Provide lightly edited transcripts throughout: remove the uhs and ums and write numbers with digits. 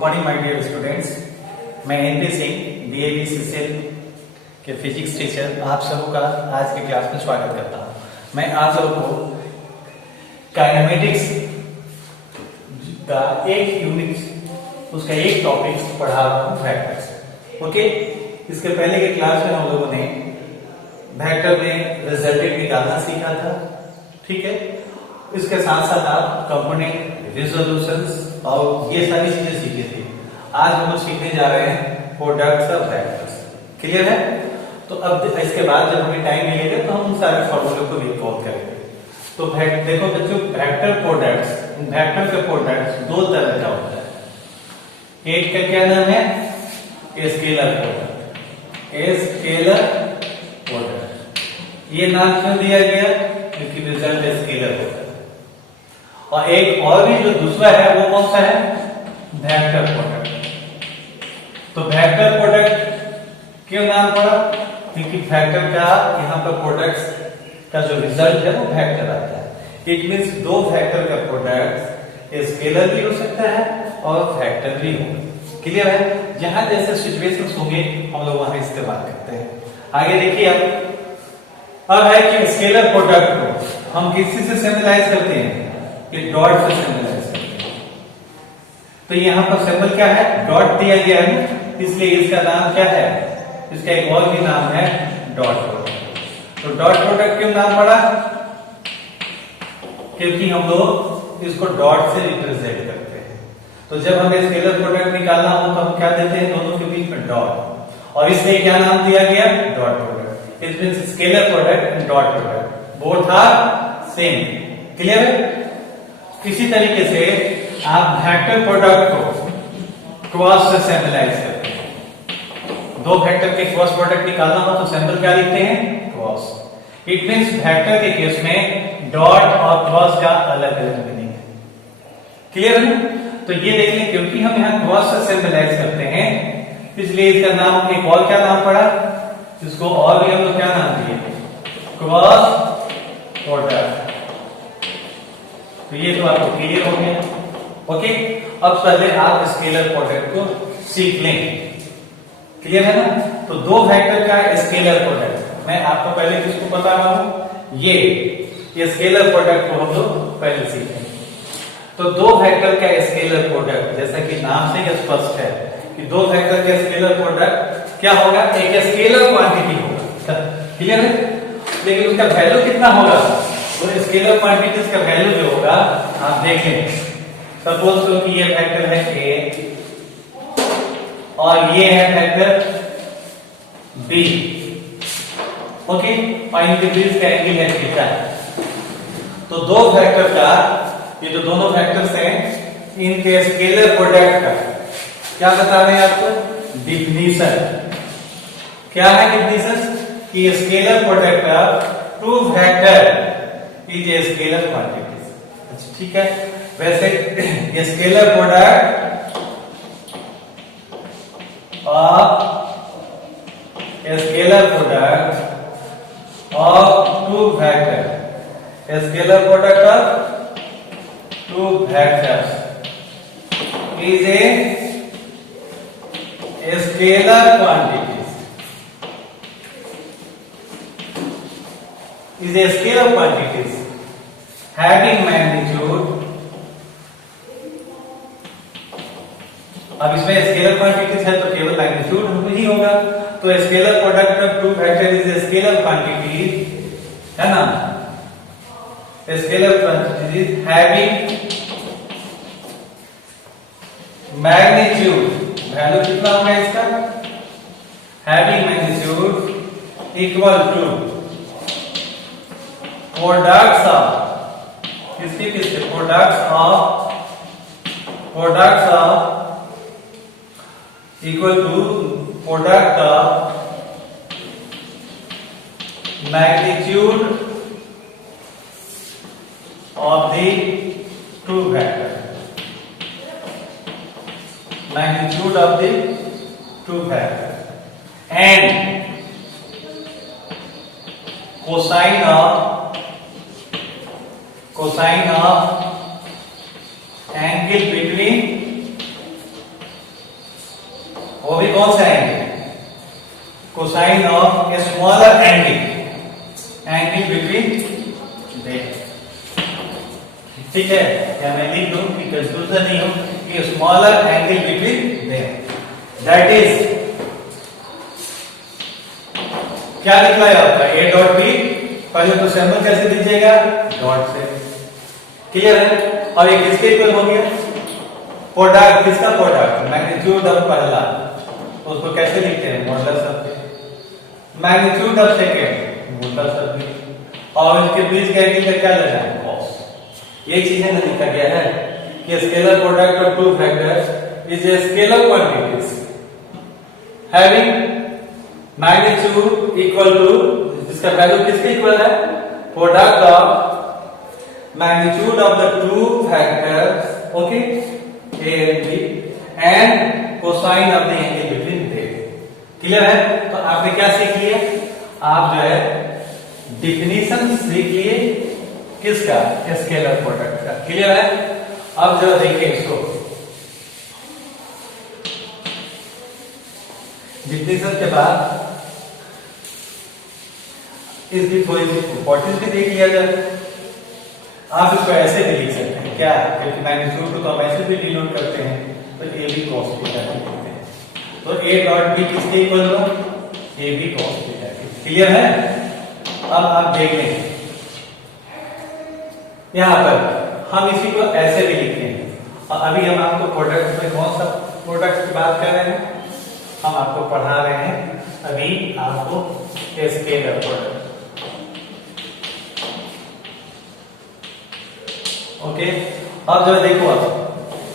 Morning my dear students. मैं NP Singh DAV CCL के physics teacher आप सबों का आज की क्लास में स्वागत करता हूं। मैं आज आपको काइनेमेटिक्स का एक यूनिट उसका एक टॉपिक पढ़ा रहा हूं, वेक्टर्स। ओके, इसके पहले के क्लास में हम लोगों ने वेक्टर में रिजल्टेंट निकालना सीखा था। ठीक है, इसके साथ साथ आप कंपोनेंट, रिजोल्यूशंस और ये सारी चीजें सीखी थी। आज हम लोग सीखने जा रहे हैं प्रोडक्ट्स ऑफ वेक्टर्स। क्लियर है? तो अब इसके बाद जब हमें टाइम मिलेगा तो हम उन सारे फॉर्मूले को रिकॉल करेंगे। तो देखो बच्चों, वेक्टर प्रोडक्ट्स, वेक्टर के प्रोडक्ट्स दो तरह का होता है। एक का क्या नाम है? Scalar product. स्केलर प्रोडक्ट, ये नाम क्यों दिया गया? क्योंकि रिजल्ट स्केलर होता है। और एक और भी जो दूसरा है वो कौन सा है? Vector product. तो वेक्टर प्रोडक्ट क्यों नाम पड़ा? क्योंकि वेक्टर का यहाँ पर प्रोडक्ट्स का जो रिजल्ट है वो वेक्टर आता है। इट मींस दो वेक्टर का प्रोडक्ट स्केलर भी हो सकता है और वेक्टर भी होगा। क्लियर है? जहां जैसे सिचुएशंस होंगे हम लोग वहां इस्तेमाल करते हैं। आगे देखिए, अब है कि स्केलर प्रोडक्ट को हम किसी से सिंबलाइज करते हैं? ये डॉट से सिंबलाइज करते हैं। तो यहां पर सिंबल क्या है? डॉट दिया गया है, इसलिए इसका नाम क्या है? इसका एक और भी नाम है डॉट प्रोडक्ट। तो डॉट प्रोडक्ट क्यों नाम पड़ा? क्योंकि हम लोग इसको डॉट से रिप्रेजेंट करते हैं। तो जब हमें स्केलर प्रोडक्ट निकालना हो तो हम क्या देते हैं? दोनों के बीच में डॉट, और इसलिए क्या नाम दिया गया? Dot product. It means scalar product and dot product both are same. Clear है? इसी तरीके से आप वेक्टर प्रोडक्ट को क्रॉस से सिंबलाइज करते हैं। दो वेक्टर के क्रॉस प्रोडक्ट निकालना हो तो सिंबल क्या लिखते हैं? क्रॉस। इट मींस वेक्टर के केस में डॉट और क्रॉस का अलग अलग मीनिंग है। क्लियर है? तो ये देख लें, क्योंकि हम यहाँ क्रॉस से सिंबलाइज करते हैं इसलिए इसका नाम एक और क्या नाम पड़ा? इसको और भी हम लोग क्या नाम दिए? Cross product. तो ये तो आपको क्लियर हो गया। ओके, अब पहले आप स्केलर प्रोडक्ट को सीख लें। क्लियर है ना? तो दो वेक्टर का स्केलर प्रोडक्ट मैं आपको पहले किसको बता रहा हूं? ये स्केलर प्रोडक्ट को हम लोग पहले सीखें। तो दो वेक्टर का स्केलर प्रोडक्ट, जैसा कि नाम से स्पष्ट है कि दो वेक्टर का स्केलर प्रोडक्ट क्या होगा? एक स्केलर क्वांटिटी होगा। क्लियर है? लेकिन उसका वैल्यू कितना होगा? तो स्केलर क्वांटिटीज का वैल्यू जो होगा आप देखें। सपोज करो कि ये वेक्टर है a और ये है वेक्टर b। ओके, और इनके बीच का एंगल है थीटा। तो दो वेक्टर का, ये जो दोनों वेक्टर्स हैं, इनके स्केलर प्रोडक्ट का क्या बता रहे हैं आपको? डिफिनीशन। क्या है डिफिनीशन? कि स्केलर प्रोडक्ट का two vector is a scalar quantities. अच्छा, ठीक है। वैसे scalar product of two vector, scalar product of two vectors is a scalar quantities, is a scalar quantities having magnitude। अब इसमें स्केलर क्वांटिटीज है तो केवल मैग्नीट्यूड ही होगा। तो scalar product of two vector is a scalar quantity, है ना? Scalar quantities having magnitude, value कितना होगा इसका? Having magnitude equal to products of, किसके किसके? Products of equal to product of magnitude of the two vector, magnitude of the two vector and cosine of angle between भी कौन सा angle? Cosine of a smaller angle between them. ठीक है, या मैं लिख दूं कि कंफ्यूजन नहीं हो कि smaller angle between them, that is क्या लिखा है आपका ए डॉट बी। पहले तो सिंबल कैसे दीजिएगा? डॉट से। क्लियर है? और ये किसके इक्वल हो गया? प्रोडक्ट। किसका प्रोडक्ट? मैग्नीट्यूड ऑफ पहला, उसको कैसे लिखते हैं? Modulus of A. Magnitude of second, modulus of B. और इनके बीच का एंगल क्या लेना है? कॉस। ये चीजें ना लिखा गया है कि scalar product of two factors is a scalar quantities having magnitude equal to, इसका वैल्यू किसके इक्वल है? Product of magnitude of the two factors, okay, A and B, and cosine of the angle between them. Clear है? तो आपने क्या सीख लिया? आप जो है डिफिनीशन सीख लिए किसका? स्केलर प्रोडक्ट का। क्लियर है? अब जरा देखिए इसको, डिफिनीशन के बाद इसकी थोड़ी सी इंपॉर्टेंस भी देख लिया जाए। आप इसको ऐसे भी लिख सकते हैं क्या? क्योंकि मैग्नीट्यूड को हम ऐसे भी डिनोट करते हैं, तो ए बी कॉस थीटा लिखते हैं। तो ए डॉट बी किसके इक्वल हो? A B cos theta. Clear है? अब आप देख लें यहां पर हम इसी को ऐसे भी लिखते हैं। और अभी हम आपको प्रोडक्ट में कौन सा प्रोडक्ट की बात कर रहे हैं? हम आपको पढ़ा रहे हैं अभी आपको स्केलर प्रोडक्ट। ओके, अब जो देखो आप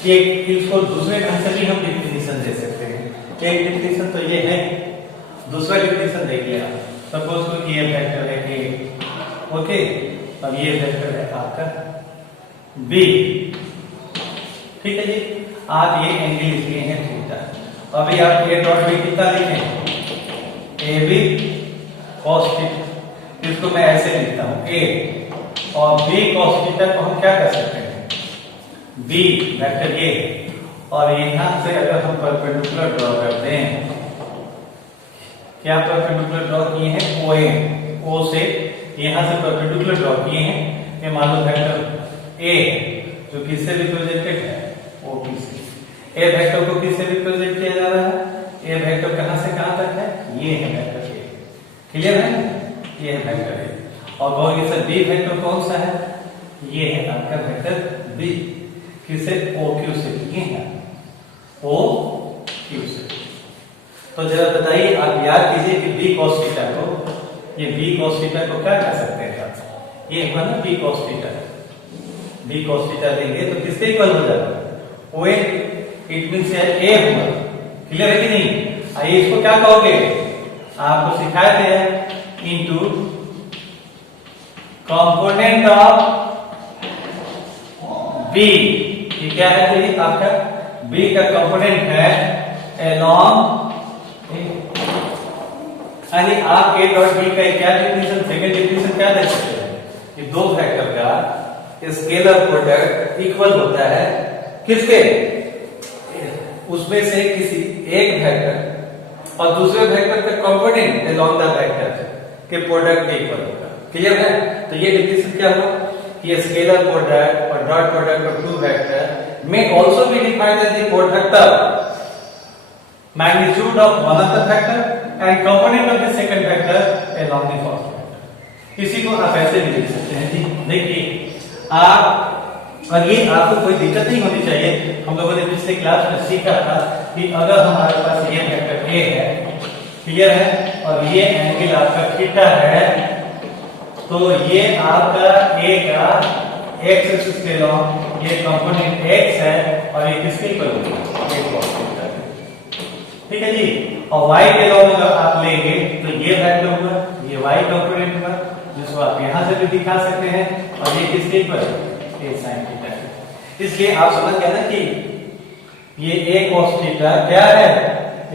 कि इसको दूसरे ढंग से भी हम डिफिनीशन दे सकते हैं। एक डिफिनीशन तो ये है, दूसरा डिफिनीशन देखिए आप। सपोज को ये वेक्टर है ए, ओके, और ये वेक्टर है आपका बी। ठीक है जी, आप ये एंगल लिख लिए हैं थीटा। अभी आप ए डॉट बी कितना लिखें? A B cos theta. इसको मैं ऐसे लिखता हूं ए, और बी कॉस थीटा को हम क्या कर सकते हैं? बी वेक्टर ए, और यहां से अगर हम परपेंडिकुलर ड्रॉ करते हैं, क्या परपेंडिकुलर ड्रॉ किए हैं? ओ से यहां से परपेंडिकुलर ड्रॉ किए हैं। ये मान लो वेक्टर ए जो किससे रिप्रेजेंटेड है? ओपी से। ए वेक्टर को किससे रिप्रेजेंट किया जा रहा है? ए वेक्टर कहां से कहां तक है? ये है वेक्टर ए। क्लियर है? ये है वेक्टर ए। और कहोगे सर बी वेक्टर कौन सा है? ये है आपका वेक्टर बी। किसे? ओ क्यू से किए हैं, ओ क्यू से। तो जरा बताइए, आप याद कीजिए कि बी कॉस थीटा को, ये बी कॉस थीटा को क्या कर सकते हैं आप? ये हुआ ना B cos theta. B cos theta लेंगे तो किसके इक्वल हो जाएगा? ओ ए, इट मींस ए हुआ। क्लियर है कि नहीं? आइए इसको क्या कहोगे? आपको सिखाए थे इनटू कंपोनेंट ऑफ बी। ये क्या है? तो ये आपका बी का कंपोनेंट है along, यानी आप ए डॉट बी का क्या डिफिनीशन, सेकंड डिफिनीशन क्या दे सकते हैं? कि दो वेक्टर का स्केलर प्रोडक्ट इक्वल होता है किसके? उसमें से किसी एक वेक्टर और दूसरे वेक्टर का कंपोनेंट along द वेक्टर के प्रोडक्ट के इक्वल होगा। क्लियर है? तो ये डिफिनीशन क्या हुआ कि स्केलर प्रोडक्ट और dot product of two vector may also be defined as the product of magnitude of one of the vector and component of the second vector along the first vector. इसी को आप ऐसे भी लिख सकते हैं जी। देखिए आप, और ये आपको कोई दिक्कत नहीं होनी चाहिए। हम लोगों ने पिछले क्लास में सीखा था कि अगर हमारे पास ये वेक्टर ए है, क्लियर है, और ये एंगल आपका थीटा है, तो ये आपका ए का एक्स एक्सिस के लॉन्ग ये कंपोनेंट एक्स है, और ये किसके इक्वल होगा? ये cos थीटा। ठीक है जी। और y के लॉन्ग अगर आप लेंगे तो ये वेक्टर होगा, ये y कंपोनेंट होगा, जिसको आप यहां से भी दिखा सकते हैं, और ये किसके इक्वल है? ए sin थीटा। इसलिए आप समझ गए ना कि ये ए cos थीटा क्या है?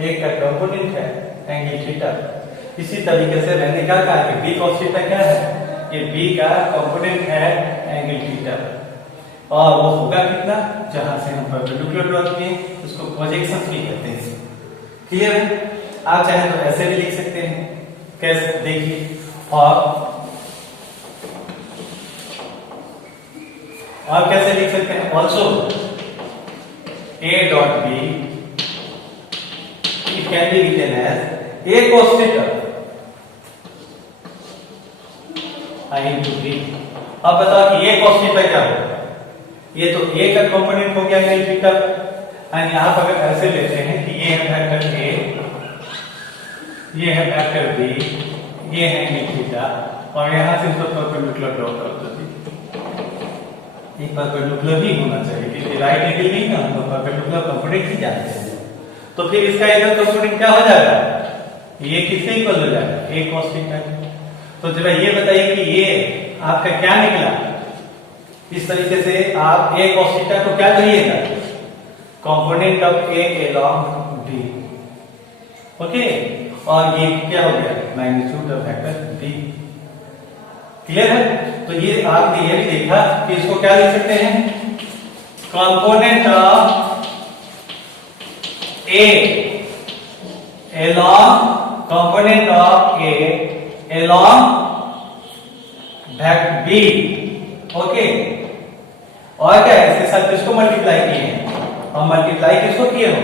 ए का कंपोनेंट है एंगल थीटा। इसी तरीके से मैंने क्या कहा कि बी cos थीटा क्या है? ये बी का कंपोनेंट है एंगल थीटा, और वो होगा कितना? जहां से हम परपेंडिकुलर ड्रॉ किए उसको प्रोजेक्शन भी कहते हैं। क्लियर है? आप चाहे तो ऐसे भी लिख सकते हैं, कैसे देखिए, और कैसे लिख सकते हैं, also a dot b it can be written as a cos theta i into b। अब बताओ कि ये cos थीटा क्या होगा? ये तो a का कंपोनेंट हो गया ये थीटा, यानी आप अगर ऐसे लेते हैं कि ये है वेक्टर a, ये है वेक्टर b, ये है ये थीटा, और यहां से इसको परपेंडिकुलर ड्रॉ कर दो। ये परपेंडिकुलर ही होना चाहिए क्योंकि राइट एंगल नहीं ना, तो परपेंडिकुलर कंपोनेंट ही जानते हैं। तो फिर इसका इधर कंपोनेंट क्या हो जाएगा? ये किससे इक्वल हो जाएगा? a cos theta. तो जरा ये बताइए कि ये आपका क्या निकला? इस तरीके से आप a cos थीटा को क्या करिएगा? Component of a along b, okay, और ये क्या हो गया? Magnitude of vector b। Clear है? तो ये आपने ये भी देखा कि इसको क्या लिख सकते हैं? Component of a along component of a along vector b, okay. और क्या है? इसके साथ किसको मल्टीप्लाई किए हैं? और मल्टीप्लाई किसको किए हो?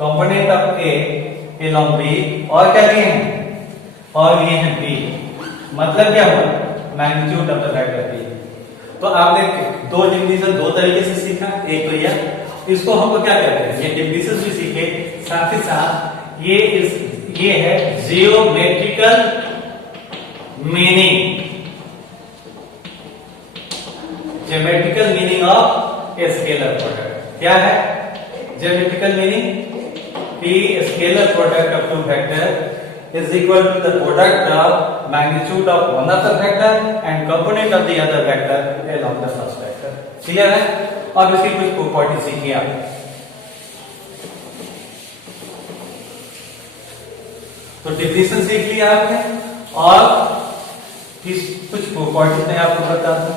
Component of a along b, और क्या लिए हैं? और ये है b, मतलब क्या हुआ? Magnitude of the vector b। तो आपने दो डिफिनेशन दो तरीके से सीखा, एक तो यह, इसको हमको क्या कहते हैं? ये डिफिनेशन भी सीखे, साथ ही साथ ये है geometrical meaning, geometrical meaning of a scalar product. क्या है geometrical meaning? P scalar product of two vector is equal to the product of magnitude of one of the vector and component of the other vector along the first vector। Clear है? अब इसकी कुछ property सीखिए आप। तो definition सीख लिया आपने, और कुछ प्रॉपर्टी मैं आपको बता दूं।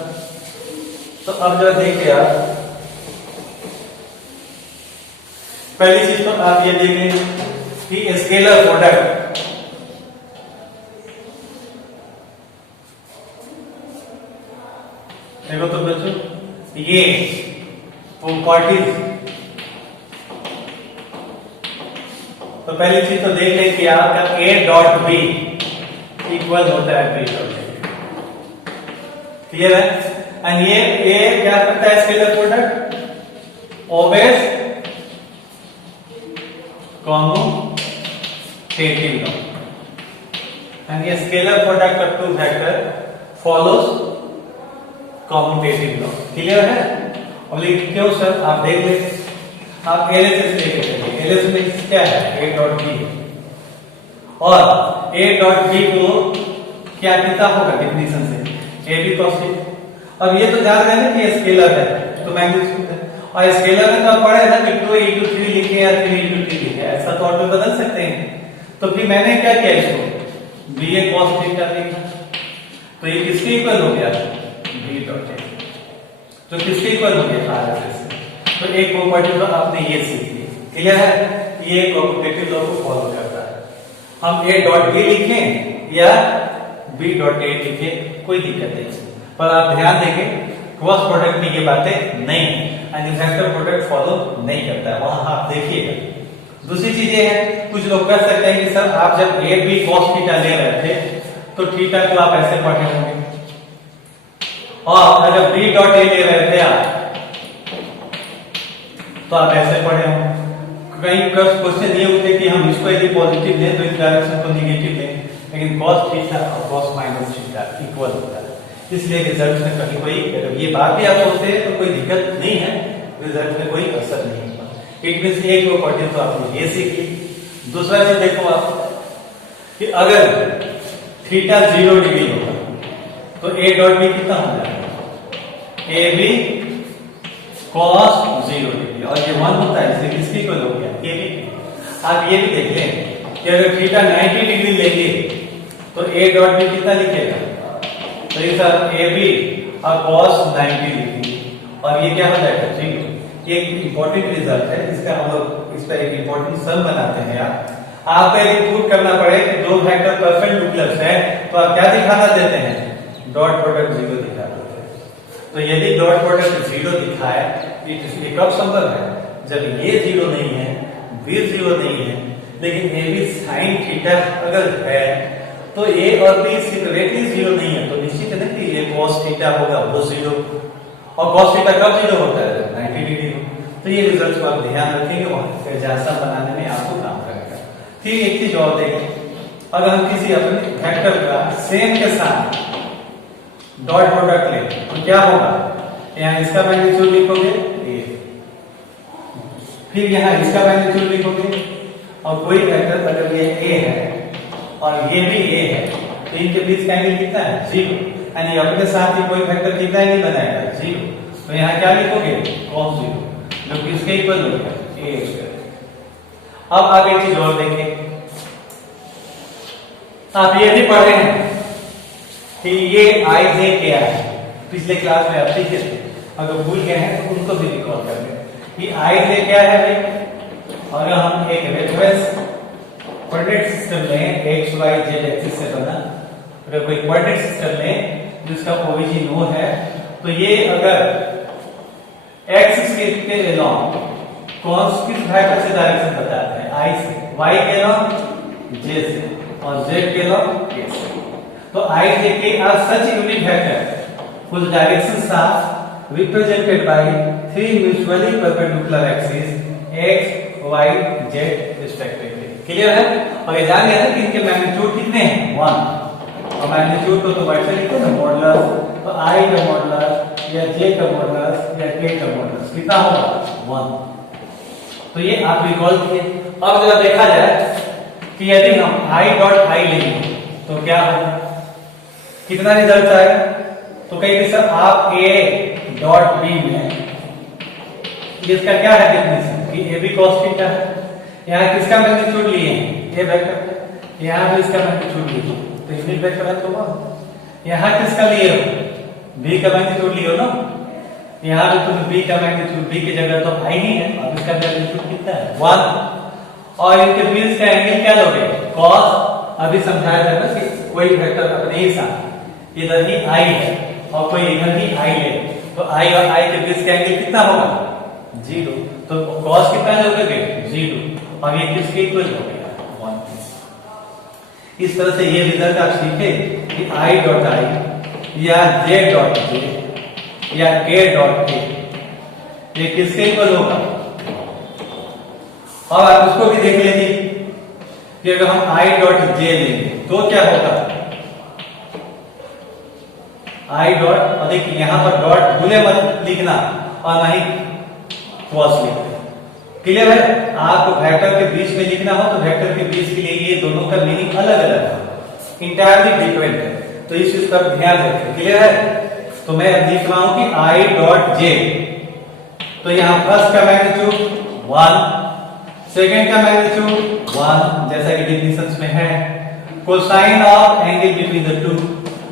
तो अब जरा देखिए आप, पहली चीज तो आप ये देख लें कि स्केलर प्रोडक्ट देखो, तो बच्चों ये प्रॉपर्टीज, तो पहली चीज तो देख लें कि आपका a डॉट b इक्वल होता है b डॉट a। क्लियर है? एंड ये a क्या करता है? Scalar product always commutative law, and ये scalar product of two vector follows commutative law. Clear है? और लेकिन क्यों सर? आप देख ले, आप एलएचएस लेके चलिए, एलएचएस में क्या है? a डॉट b, और a डॉट b को क्या कितना होगा डिफिनेशन से? a b cos theta. अब ये तो जान रहे हैं कि स्केलर है तो मैग्नीट्यूड है, और स्केलर में तो आप पढ़े ना कि 2 into 3 लिखे या 3 into 3 लिखे, ऐसा तो और बदल सकते हैं। तो फिर मैंने क्या किया? इसको ba cos थीटा लिखा, तो ये किसके इक्वल हो गया? b dot a। तो किसके इक्वल हो गया? RHS। तो एक प्रॉपर्टी तो आपने ये सीख ली। क्लियर है? ये कॉम्यूटेटिव लॉ को फॉलो करता है। हम a डॉट b लिखें या b डॉट a लिखें, कोई दिक्कत नहीं, पर आप ध्यान देंगे क्रॉस प्रोडक्ट में ये बातें नहीं, एंड वेक्टर प्रोडक्ट फॉलो नहीं करता है, वहां आप देखिएगा। दूसरी चीज ये है, कुछ लोग कर सकते हैं कि सर आप जब a b cos थीटा ले रहे थे तो थीटा को आप ऐसे पढ़े होंगे, और अगर b डॉट a ले रहे थे आप तो आप ऐसे पढ़े होंगे। कहीं क्वेश्चन ये होते कि हम इसको यदि पॉजिटिव लें तो इस डायरेक्शन को नेगेटिव लें, लेकिन cos थीटा और cos माइनस थीटा इक्वल होता है, इसलिए रिजल्ट में कहीं कोई, अगर ये बात भी आप सोचते हैं तो कोई दिक्कत नहीं है, रिजल्ट में कोई असर नहीं होगा। इट मींस एक प्रॉपर्टी तो आपने ये सीख ली। दूसरा चीज देखो आप कि अगर थीटा 0 डिग्री होगा तो a डॉट b कितना हो जाएगा? a b cos 0 डिग्री, और ये 1 होता है, इसलिए किसकी इक्वल हो गया? a b। आप ये भी देख लें कि अगर थीटा 90 डिग्री लेंगे तो a डॉट b कितना लिखेगा? तो ये सर a b और cos 90 डिग्री, और ये क्या हो जाएगा? 0। एक इंपॉर्टेंट रिजल्ट है, इसका हम लोग इस पर एक इंपॉर्टेंट सम बनाते हैं। आप यदि प्रूव करना पड़े कि दो वेक्टर परपेंडिकुलर है तो आप क्या दिखाना देते हैं, डॉट प्रोडक्ट 0 दिखा देते हैं। तो यदि डॉट प्रोडक्ट 0 दिखाए ये कब संभव है, जब ये 0 नहीं है, बी 0 नहीं है, लेकिन ए बी साइन थीटा अगर है तो ए और बी सेपरेटली 0 नहीं है, तो निश्चित है ना कि ये cos थीटा होगा वो 0, और cos थीटा कब 0 होता है, 90 डिग्री हो। तो ये रिजल्ट को आप ध्यान रखेंगे, वहां फिर जैसा बनाने में आपको काम करेगा। फिर एक चीज और देखें, अगर हम किसी अपने वेक्टर का सेम के साथ डॉट प्रोडक्ट लें तो क्या होगा, यहाँ इसका मैग्नीट्यूड लिखोगे ए, फिर यहाँ इसका मैग्नीट्यूड लिखोगे, और कोई वेक्टर अगर ये ए है और ये भी ए है तो इनके बीच का एंगल कितना है, 0, यानी अपने साथ ही कोई वेक्टर कितना एंगल बनाएगा, 0। तो यहाँ क्या लिखोगे, cos 0, जो कि इसके इक्वल होगा a²। अब आप एक चीज और देखें, आप ये भी पढ़े हैं कि ये i j क्या है, पिछले क्लास में आप सीखे थे, अगर भूल गए हैं तो उनको भी रिकॉल कर लें कि i j क्या है भाई। अगर हम एक रेफरेंस कोऑर्डिनेट सिस्टम में x y z एक्सिस से बना अगर कोई कोऑर्डिनेट सिस्टम में जिसका ओरिजिन O है, तो ये अगर x के अलोंग कौन किस वेक्टर से डायरेक्शन बताते हैं, i से, y के अलोंग j से, और z के अलोंग k से। तो i j k are such unit vector whose directions are represented by three mutually perpendicular axes x y z respectively। Clear है। और ये जान गया ना कि इनके मैग्नीट्यूड कितने हैं, 1, और मैग्नीट्यूड को तो वैसे लिखते हैं ना मॉडुलस, तो i का मॉडुलस या j का मॉडुलस या k का मॉडुलस कितना होगा, 1। तो ये आप रिकॉल किए। अब जरा देखा जाए कि यदि हम i डॉट i लेंगे तो क्या होगा, कितना रिजल्ट आएगा। तो कहेंगे सर आप a डॉट b में इसका क्या है डेफिनेशन कि a b cos थीटा है, यहाँ किसका मैग्नीट्यूड लिए हैं, a वेक्टर, यहाँ भी इसका मैग्नीट्यूड लिए तो यूनिट वेक्टर है तो वह। यहाँ किसका लिए हो, b का मैग्नीट्यूड लिए हो ना, यहाँ भी तुम b का मैग्नीट्यूड, b की जगह तो i ही है, अब इसका मैग्नीट्यूड कितना है, 1। और इनके बीच का एंगल क्या लोगे, cos। अभी समझाया था ना कि कोई वेक्टर अपने ही साथ इधर ही i है और कोई इधर ही i ले, तो i और i के बीच का एंगल कितना होगा, 0। तो cos कितना लोगे, 0, और ये किसके इक्वल हो गया, 1। इस तरह से ये रिजल्ट आप सीखे कि i डॉट i या j डॉट j या k डॉट k ये किसके इक्वल होगा। और आप उसको भी देख लेंगे कि अगर हम i डॉट j लेंगे तो क्या होगा, i डॉट, और देखिए यहां पर डॉट भूले मत लिखना और नहीं क्रॉस लिखना। क्लियर है। आपको वेक्टर के बीच में लिखना हो तो वेक्टर के बीच के लिए ये दोनों का मीनिंग अलग अलग है, इंटायरली डिफरेंट है, तो इस चीज पर ध्यान रखें। क्लियर है। तो मैं लिख रहा हूं कि i डॉट j, तो यहां फर्स्ट का मैग्नीट्यूड 1, सेकंड का मैग्नीट्यूड 1 जैसा कि डेफिनेशंस में है, cosine of angle between the two,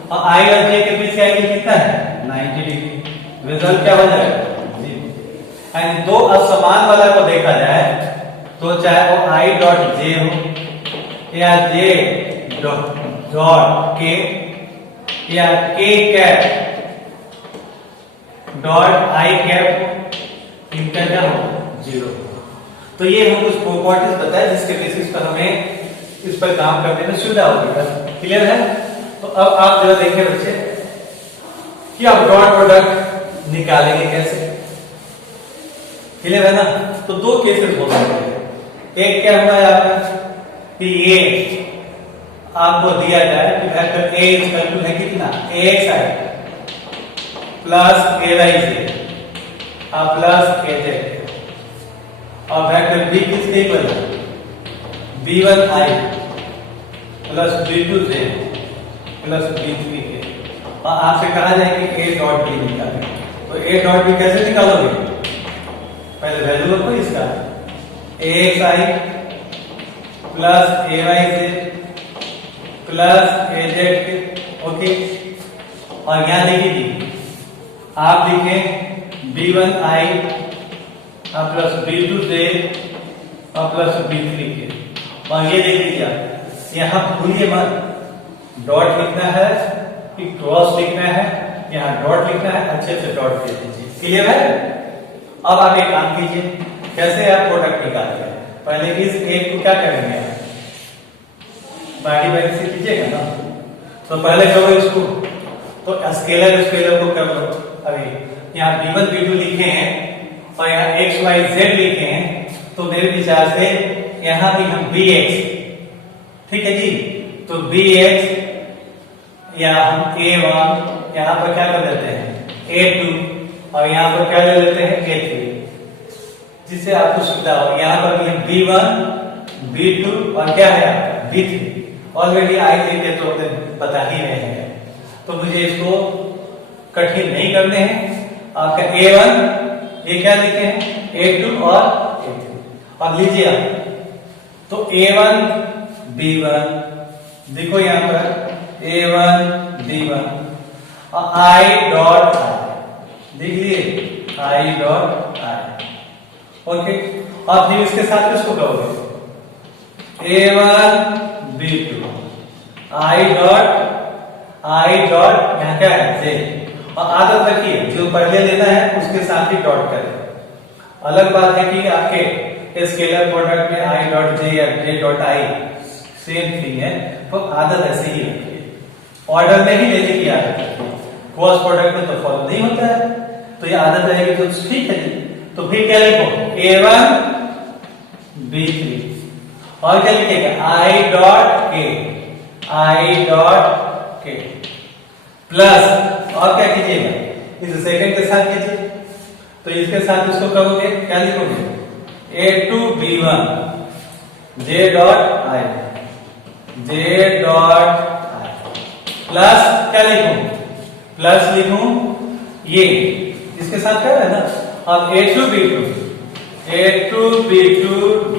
और i और j के बीच का एंगल कितना है, 90 डिग्री। रिजल्ट क्या हो जाएगा, एंड दो असमान वाला को देखा जाए तो चाहे वो i डॉट j हो या j डॉट k या k cap dot i cap, इनका क्या हो, 0। तो ये हम कुछ प्रॉपर्टीज बताए जिसके बेसिस पर हमें इस पर काम करने में सुविधा होगी। क्लियर है। तो अब आप जरा देखिए बच्चे कि आप डॉट प्रोडक्ट निकालेंगे कैसे। क्लियर है ना। तो दो केसेस हो सकते हैं। एक क्या हुआ है आपका कि ये आपको दिया जाए कि वेक्टर a इक्वल टू है कितना, axi plus ay plus az, और वेक्टर b किसके इक्वल है, b1i plus b2j plus b3k, और आपसे कहा जाए कि a डॉट b निकालें। तो a डॉट b कैसे निकालोगे, पहले वैल्यू रखो इसका, axi plus ayj plus az, okay. और यहां देखिए आप लिखें b1i plus B2J plus B3K। और ये देख लीजिए आप, यहाँ भूलिए मत, डॉट लिखना है कि क्रॉस लिखना है, यहाँ डॉट लिखना है, अच्छे से डॉट दे दीजिए। क्लियर है? अब आप एक काम कीजिए, कैसे आप प्रोडक्ट निकालते हैं। पहले इस एक को क्या करेंगे, बारी बारी से कीजिएगा ना। तो पहले करो इसको, तो स्केलर को कर लो। अभी यहाँ B1 B2 लिखे हैं और यहाँ X Y Z लिखे हैं, तो मेरे विचार से यहाँ भी हम Bx, ठीक है जी, तो Bx या हम A1 यहाँ पर क्या कर लेते हैं A2 और यहाँ पर क्या ले लेते हैं A3, जिससे आपको सुविधा हो। यहाँ पर भी हम B1 B2 और क्या है B3 ऑलरेडी आई लेके तो बता ही रहे हैं, तो मुझे इसको कठिन नहीं करने हैं। आपका A1 ये क्या लिखे हैं A2 और A3, और लीजिए आप, तो A1 B1 देखो यहाँ पर A1 B1 और I डॉट I देख लिए I डॉट I, ओके। और फिर इसके साथ किसको कहोगे A1 B2 I डॉट यहाँ क्या है J, और आदत रखिए जो पहले लेना है उसके साथ ही डॉट करें। अलग बात है कि आपके स्केलर प्रोडक्ट में I डॉट J या J dot I same thing है, तो आदत ऐसे ही रखिए, ऑर्डर में ही लेने की आदत रखिए। क्रॉस प्रोडक्ट में तो फॉलो नहीं होता है, तो ये आदत रहेगी तो ठीक है जी। तो फिर क्या लिखो A1 B3 और क्या लिखेगा I डॉट K प्लस, और क्या कीजिएगा इस सेकंड के साथ कीजिए, तो इसके साथ इसको करोगे क्या लिखोगे A2 B1 J dot I plus क्या लिखूं, प्लस लिखूं ये इसके साथ क्या है ना, अब A2 B2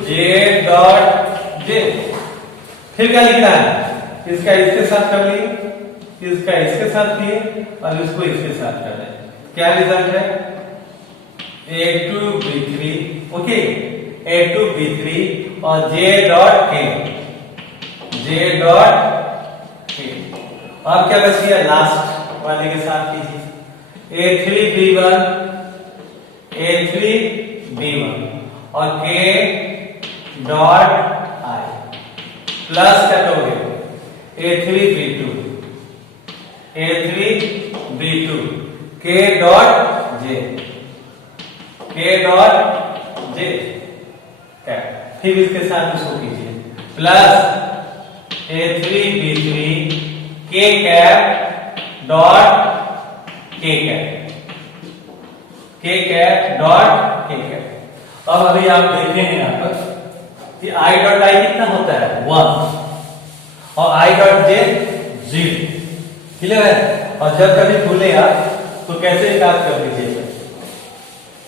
J dot J, फिर क्या लिखना है, इसका इसके साथ कर लिए, इसका इसके साथ किए और इसको इसके साथ कर रहे, क्या रिजल्ट है A2 B3, okay A2 B3 और J डॉट K। अब क्या बच गया, लास्ट वाले के साथ कीजिए A3 B1 और K डॉट I प्लस क्या करोगे A3 B2 K dot J, फिर इसके साथ इसको कीजिए plus A3 B3 K cap dot K cap. अब अभी आप देख रहे हैं यहाँ पर कि I डॉट I कितना होता है 1 और I डॉट J 0, क्लियर है। और जब कभी भूले आप तो कैसे याद कर लीजिएगा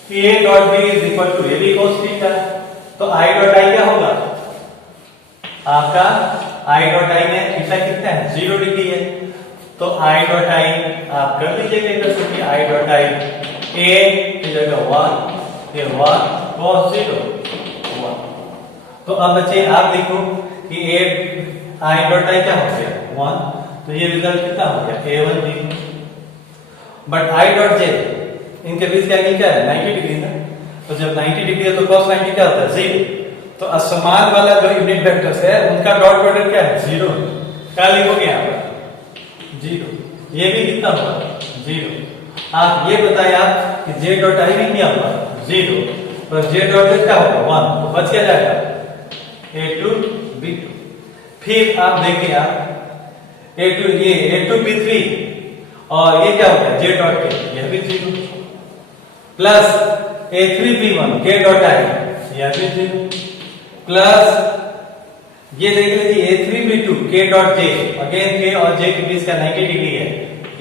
कि A dot B is equal to AB cos theta, तो I डॉट I क्या होगा आपका I डॉट I में थीटा कितना है 0 डिग्री है, तो I डॉट I आप कर लीजिएगा इधर से कि I डॉट I A की जगह 1 ये 1 cos 0 1। तो अब बच्चे आप देखो कि I डॉट I क्या हो गया 1, तो ये रिजल्ट कितना हो गया A1 B, but I dot J इनके बीच का एंगल क्या है 90 डिग्री ना, तो जब 90 डिग्री है तो cos 90 क्या होता है 0, तो असमान वाला जो यूनिट वेक्टर्स है उनका डॉट प्रोडक्ट क्या है 0, क्या लिखोगे यहाँ पर 0, ये भी कितना होगा 0। आप ये बताइए आप कि J डॉट I भी क्या होगा 0, तो J डॉट J क्या होगा 1, तो बच क्या जाएगा A2 B2। फिर आप देखिए आप A2 B3 और ये क्या हो गया J डॉट K, यह भी 0 plus A3 B1 K dot I यह भी 0 प्लस ये देख लीजिए A3 B2 K dot J, again K और J के बीच का 90 डिग्री है,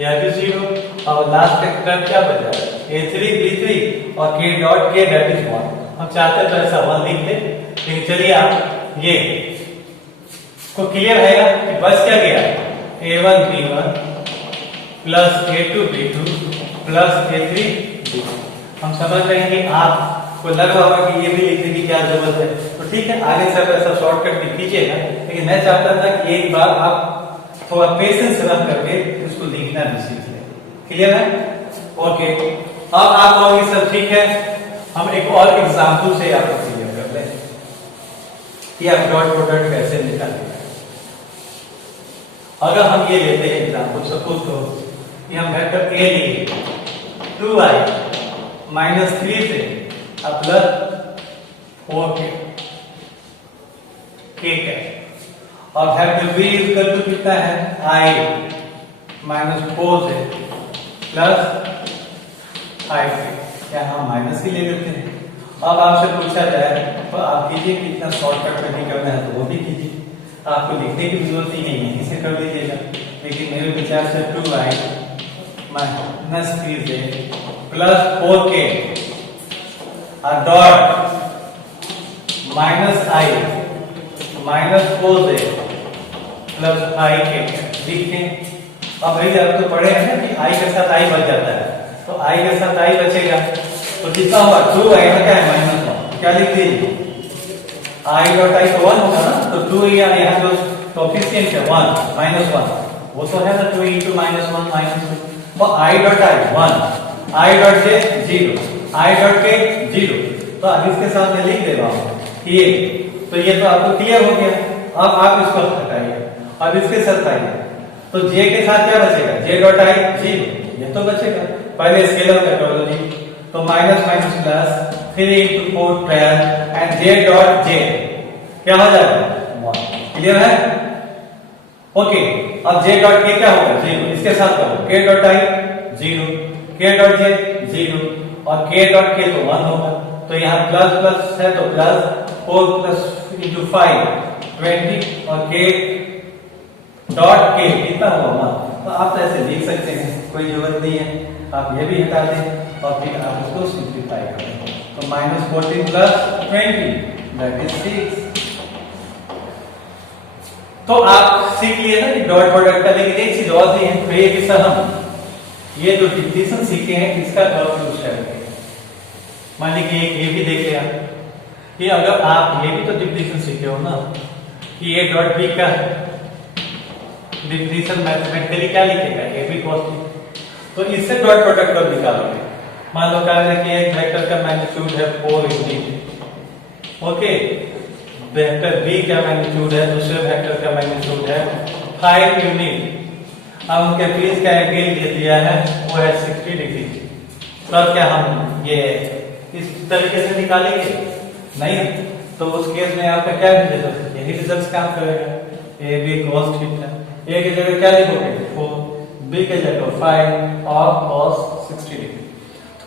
यह भी 0, और लास्ट टर्म क्या बचा A3 B3 और K dot K that is 1। हम चाहते तो ऐसा 1 लिख ले, लेकिन चलिए आप ये को क्लियर है कि बस क्या गया A1 B1 plus A2 B2 plus A3 B2। हम समझ रहे हैं कि आप आपको लग रहा होगा कि ये भी लिखने की क्या जरूरत है, तो ठीक है आगे से ऐसा शॉर्टकट लिख लीजिएगा, लेकिन मैं चाहता था कि एक बार आप थोड़ा पेशेंस रख करके उसको लिखना भी सीख लें। क्लियर है? ओके, अब आप कहोगे सर ठीक है, हम एक और एग्जाम्पल से आपको क्लियर कर लें कि आप डॉट प्रोडक्ट कैसे निकालेंगे। अगर हम ये लेते हैं एग्जाम्पल, सपोज करो कि हम वेक्टर ए लिए 2i माइनस 3 से प्लस 4k और वेक्टर b इक्वल टू कितना है i माइनस 4 से प्लस 5k, क्या हम माइनस ही ले लेते हैं। अब आपसे पूछा जाए तो आप कीजिए, कितना शॉर्टकट में नहीं करना है तो वो भी कीजिए, आपको लिखने की जरूरत ही नहीं है, इसे कर लीजिएगा। लेकिन मेरे विचार से 2i माइनस 3 से प्लस 4k और डॉट माइनस i माइनस 4 से प्लस 5k लिखें। अब भाई आप तो पढ़े हैं ना कि i के साथ i बच जाता है, तो i के साथ i बचेगा तो कितना होगा 2i का क्या है माइनस 1, क्या लिख दीजिए i डॉट i तो 1 होगा ना, तो 2 यहाँ जो कोएफिशिएंट है 1 माइनस 1 वो तो है ना 2 into माइनस 1 माइनस 2, तो i dot i 1, i dot j 0, i dot k 0, तो अब इसके साथ मैं लिख दे रहा हूँ ये, तो ये तो आपको क्लियर हो गया। अब आप इसको हटाइए, अब इसके साथ आइए, तो j के साथ क्या बचेगा j डॉट i 0, ये तो बचेगा, पहले स्केलर का कर लो जी, तो minus minus plus 3 into 4 12 and j dot j क्या हो जाएगा 1। क्लियर है? ओके, अब j डॉट k क्या होगा 0, इसके साथ करो k dot i 0, k dot j 0 और k डॉट k तो 1 होगा, तो यहाँ प्लस प्लस है तो प्लस 4 प्लस into 5 20 और k डॉट k कितना होगा 1, तो आप तो ऐसे लिख सकते हैं, कोई जरूरत नहीं है, आप ये भी हटा दें और फिर आप उसको सिंप्लीफाई करें, तो माइनस 14 प्लस 20 दैट इज 6। तो आप सीख लिए ना कि डॉट प्रोडक्ट का, लेकिन एक चीज और भी है, तो ये कि सर हम ये जो डिफिनेशन सीखे हैं इसका कर्व यूज करेंगे। मान लीजिए ये भी देख लिया कि अगर आप ये भी तो डिफिनेशन सीखे हो ना कि ये डॉट बी का डिफिनेशन मैथमेटिकली क्या लिखेगा ए बी cos b, तो इससे डॉट प्रोडक्ट कर्व निकालोगे। मान लो कहा है कि एक वेक्टर का मैग्नीट्यूड है 4 यूनिट, ओके, वेक्टर b का मैग्नीट्यूड है, दूसरे वेक्टर का मैग्नीट्यूड है 5 यूनिट, अब उनके बीच का एंगल ये दिया है वो है 60 डिग्री, तब क्या हम ये इस तरीके से निकालेंगे नहीं, तो उस केस में आपका क्या रिजल्ट, यही रिजल्ट काम करेगा, ए बी cos थीटा, ए की जगह क्या लिखोगे 4, बी की जगह 5 और cos 60 डिग्री।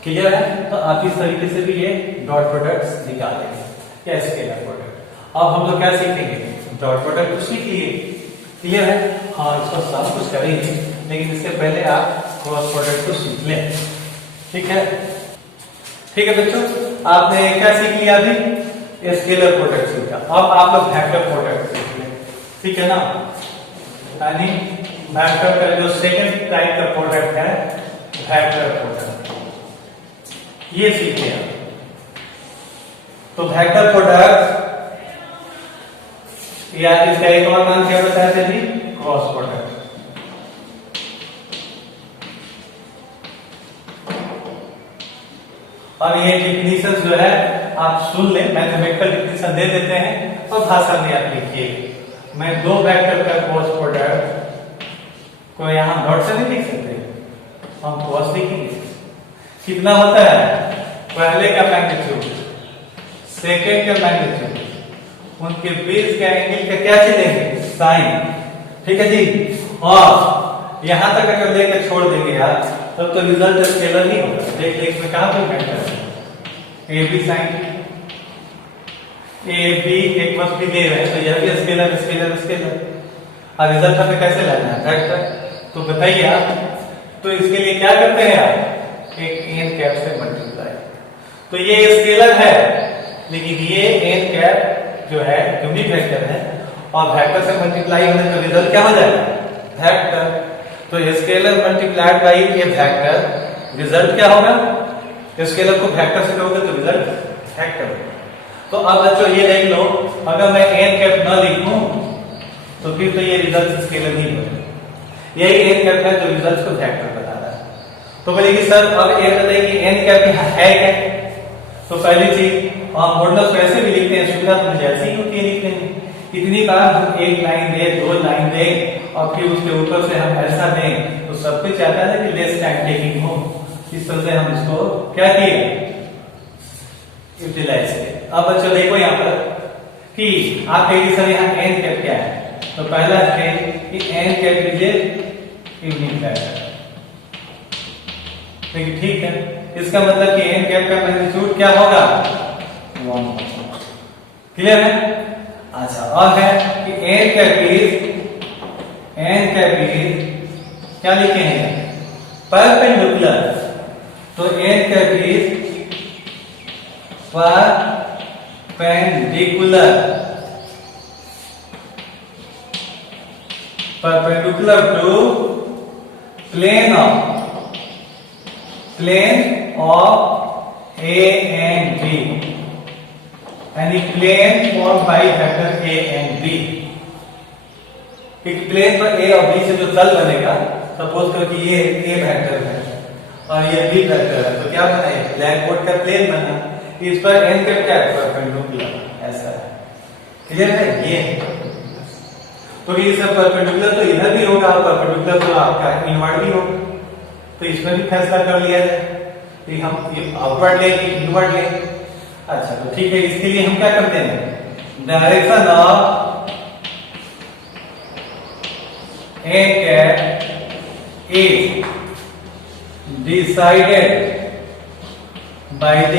क्लियर है? तो आप इस तरीके से भी ये डॉट प्रोडक्ट्स निकालेंगे या स्केलर प्रोडक्ट। अब हम लोग क्या सीखेंगे, डॉट प्रोडक्ट तो सीख लिए, क्लियर है? हाँ, इसको सब कुछ करेंगे, लेकिन इससे पहले आप क्रॉस प्रोडक्ट को सीख लें, ठीक है? ठीक है बच्चों, आपने क्या सीख लिया अभी, स्केलर प्रोडक्ट सीखा, अब आप लोग वेक्टर प्रोडक्ट सीख लें, ठीक है ना? यानी वेक्टर का जो सेकंड टाइप का प्रोडक्ट है वेक्टर प्रोडक्ट, ये सीखे आप। तो वेक्टर प्रोडक्ट या इसका एक और नाम क्या बताया था जी, क्रॉस प्रोडक्ट। और ये डिफिनीशन जो है आप सुन लें, मैथमेटिकल डिफिनीशन दे देते हैं और भाषा में आप लिखिए। मैं दो वेक्टर का क्रॉस प्रोडक्ट को यहाँ डॉट से नहीं लिख सकते, हम क्रॉस लिखेंगे। कितना होता है, पहले का मैग्नीट्यूड सेकेंड का मैग्नीट्यूड, उनके बीच के एंगल का क्या चलेंगे साइन, ठीक है जी। और यहां तक अगर लेकर छोड़ देंगे आप तब तो रिजल्ट स्केलर ही होगा। देख देख में कहां पे मैटर है, A B sine A B एक मत भी दे रहे हैं तो यह भी स्केलर स्केलर स्केलर, और रिजल्ट हमें कैसे लाना है वेक्टर, तो बताइए आप। तो इसके लिए क्या करते हैं आप, एक एन कैप से मल्टीप्लाई, तो ये स्केलर है लेकिन ये एन कैप जो है यूनिट वेक्टर है और वेक्टर से मल्टीप्लाई होने तो रिजल्ट क्या हो जाएगा वेक्टर। तो scalar multiplied by A vector, result क्या होगा, स्केलर को वेक्टर से करोगे तो रिजल्ट फैक्टर। तो अब बच्चों ये देख लो, अगर मैं एन कैप न लिखूं तो फिर तो ये रिजल्ट स्केलर नहीं बनेगा। यही एन कैप है जो रिजल्ट को फैक्टर बता रहा है। तो बोले कि सर अब ये बताइए कि एन कैप है क्या। तो पहली चीज हम मॉडुलस वैसे भी लिखते हैं, सुविधा तो मुझे ऐसी ही होती है लिखने में। इतनी बार हम एक लाइन दें, दो लाइन दें और फिर उसके ऊपर से हम ऐसा दें, तो सब कुछ चाहता है कि लेस टाइम टेकिंग हो। इस तरह से हम इसको क्या किए, यूटिलाइज किए। अब बच्चों देखो यहाँ पर कि आप कहेंगे सर यहाँ एन कैप क्या है। तो पहला स्टेज कि n cap is a unique factor. देखिए ठीक है, इसका मतलब कि एन कैप का मैग्नीट्यूड क्या होगा, 1। क्लियर है। अच्छा, और है कि एन कैप इज क्या लिखे हैं, परपेंडिकुलर। तो n cap is perpendicular to plane of A and B, यानी plane form by vector A and B। एक प्लेन पर A और B से जो तल बनेगा, सपोज करो कि ये A वेक्टर है और ये B वेक्टर है, तो क्या बना है, ब्लैक बोर्ड का प्लेन बना। इस पर n का क्या है, परपेंडिकुलर, ऐसा है। क्लियर है। ये तो ये सब परपेंडिकुलर तो इधर भी होगा, परपेंडिकुलर तो आपका इनवर्ड भी होगा। तो इसमें भी फैसला कर लिया जाए कि हम ये आउटवर्ड ले कि इनवर्ड ले। अच्छा, तो ठीक है, इसके लिए हम क्या करते हैं, direction of n cap is decided by the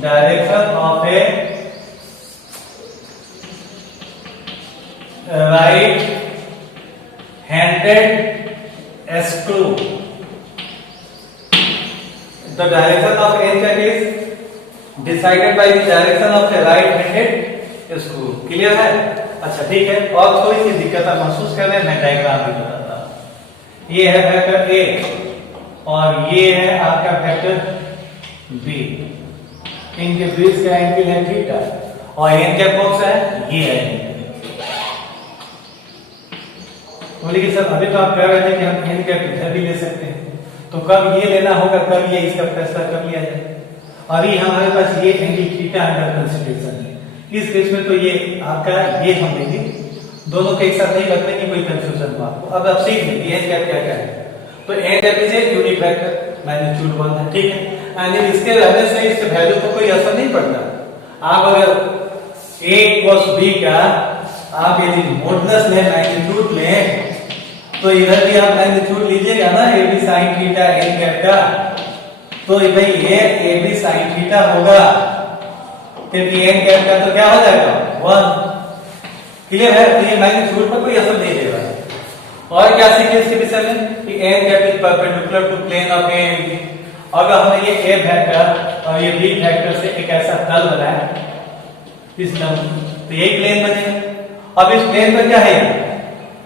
direction of a right handed screw. The direction of n cap is decided by the direction of a right handed screw. Clear है। अच्छा ठीक है, और थोड़ी सी दिक्कत आप महसूस कर रहे हैं, मैं डायग्राम भी बताता हूं। ये है वेक्टर A और ये है आपका वेक्टर B। इनके बीच का एंगल है थीटा और एन कैप कौन सा है, ये है। बोले कि सर अभी तो आप कह रहे थे कि हम एन कैप इधर भी ले सकते हैं, तो कब ये लेना होगा, कब ये इसका फैसला कर लिया जाए। अभी हमारे पास ये एंगल थीटा अंडर कंसीडरेशन है। इस केस में तो ये आपका ये हम लेंगे, दोनों के एक साथ नहीं रखने की कोई कंफ्यूजन हो आपको। अब आप सीख लेंगे एन कैप क्या क्या है। तो n cap is a unique vector, magnitude 1 है, ठीक है। यानी इसके रहने से इसके वैल्यू को कोई असर नहीं पड़ता। आप अगर a cos b का आप यदि मॉडुलस लें, मैग्नीट्यूड लें, तो इधर भी आप मैग्नीट्यूड लीजिएगा ना, A B sine theta n cap का, तो भाई ये ए बी साइन थीटा होगा, क्योंकि एन कैप का तो क्या हो जाएगा 1। क्लियर है। तो ये मैग्नीट्यूड पर कोई असर नहीं देगा। और क्या सीखे इसके विषय में कि n cap is perpendicular to plane of A and B. अगर हमने ये ए वेक्टर और ये बी वेक्टर से एक ऐसा तल बनाया, इस तो यही प्लेन बनेगा। अब इस प्लेन पर क्या है,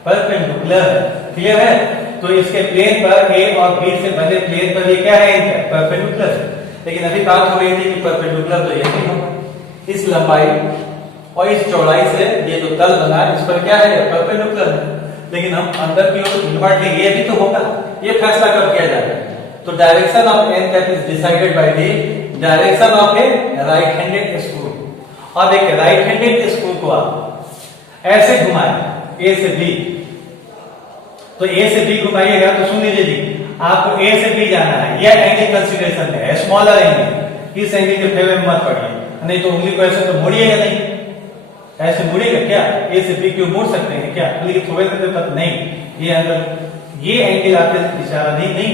परपेंडिकुलर है। क्लियर है। तो इसके प्लेन पर ए और बी से बने प्लेन पर ये क्या है, परपेंडिकुलर है। लेकिन अभी बात हो रही थी कि परपेंडिकुलर तो यही होगा, इस लंबाई और इस चौड़ाई से ये जो तल बना है इस पर क्या है, परपेंडिकुलर है। लेकिन हम अंदर की ओर इनवर्ट लेंगे, ये भी तो होगा, ये फैसला कब किया जाएगा। तो direction of n cap is decided by the direction of a right handed screw. अब एक राइट हैंडेड स्क्रू को आप ऐसे घुमाएं ए से बी, तो ए से बी घुमाइएगा तो सुन लीजिए जी, आपको ए से बी जाना है, यह एंगल कंसीडरेशन है, स्मॉलर एंगल, इस एंगल के फेवर में मत पड़िए, नहीं तो उंगली को ऐसे तो मोड़िएगा नहीं, ऐसे मुड़ेगा क्या, ए से बी क्यों मोड़ सकते हैं क्या, लेकिन थोड़े देर तक नहीं, ये अंदर ये एंगल आपके इशारा नहीं,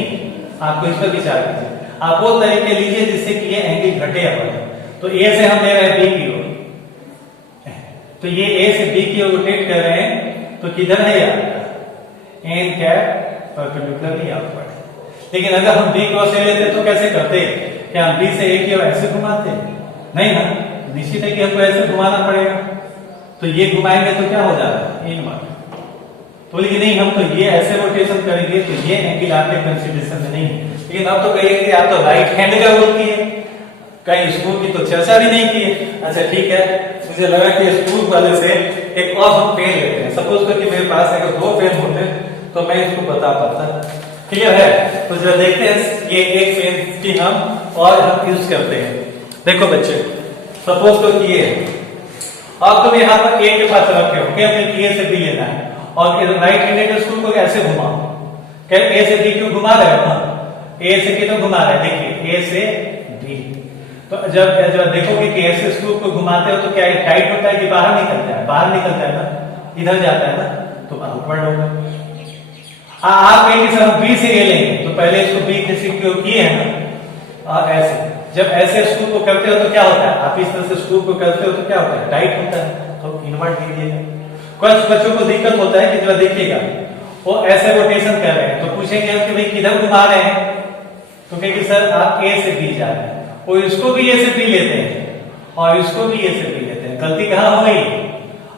आपको इस पर विचार कीजिए। आप वो तरीके लीजिए जिससे कि ये एंगल घटे या बढ़े। तो ए से हम ले रहे हैं बी की ओर, तो ये ए से बी की ओर रोटेट कर रहे हैं, तो किधर है यार, एन कैप परपेंडिकुलरली आउटवर्ड। लेकिन अगर हम बी की ओर से लेते तो कैसे करते, क्या हम बी से ए की ओर ऐसे घुमाते, नहीं ना, निश्चित है कि हमको ऐसे घुमाना पड़ेगा। तो ये घुमाएंगे तो क्या हो जाएगा, इनवर्ड। तो बोले कि नहीं हम तो ये ऐसे रोटेशन करेंगे तो ये एंगल आपके कंसीडरेशन में नहीं है। लेकिन अब तो कहिए कि आप तो राइट हैंड का रोल किए, कहीं स्क्रू की तो चर्चा भी नहीं की है। अच्छा ठीक है, मुझे लगा कि स्क्रू वाले से एक और हम पेन लेते हैं। सपोज कर कि मेरे पास अगर 2 पेन होते तो मैं इसको बता पाता। क्लियर है? तो जरा देखते हैं ये एक पेन की हम और हम यूज करते हैं। देखो बच्चे, सपोज करो कि ये आप तो यहाँ पर ए के पास रखे हो, क्या ए से बी लेना है और राइट हैंडेड स्क्रू को ऐसे घुमाओ। क्या ए से बी क्यों घुमा रहे हो? ए से बी तो घुमा रहे हैं, देखिए ए से बी। तो जब देखोगे कि ऐसे स्क्रू को घुमाते हो तो क्या ये टाइट होता है कि बाहर निकलता है? बाहर निकलता है ना, इधर जाता है ना, तो आउटवर्ड होगा। आप कहेंगे सर हम बी से ए लेंगे, तो पहले इसको बी से सिक्योर किए हैं ना, ऐसे जब ऐसे स्क्रू को करते हो तो क्या होता है? आप इस तरह से स्क्रू को करते हो तो क्या होता है? टाइट होता है। तो इन्वर्ट कीजिएगा। कुछ बच्चों को दिक्कत होता है कि जब देखिएगा वो ऐसे रोटेशन कर रहे हैं तो पूछेंगे कि भाई किधर घुमा रहे हैं, तो कहेंगे सर आप ए से बी जा रहे हैं। वो इसको भी ए से बी लेते हैं और इसको भी ए से बी लेते हैं। गलती कहां हो गई?